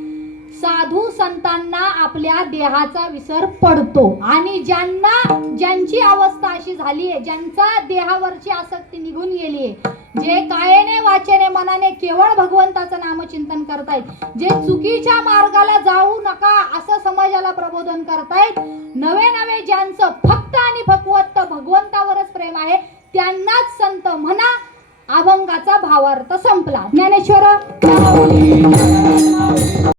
साधू संतांना आपल्या देहाचा विसर पडतो. आणि ज्यांची अवस्था अशी झाली आहे, ज्यांचा देहावरची आसक्ती निघून गेली आहे, जे कायेने वाचेने मनाने केवळ भगवंताचं नामचिंतन करतायत, जे चुकीच्या मार्गाला जाऊ नका असं समाजाला प्रबोधन करतायत, नवे ज्यांचं फक्त आणि फक्त भगवंतावरच प्रेम आहे त्यांनाच संत म्हणा. अभंगाचा भावार्थ संपला. ज्ञानेश्वर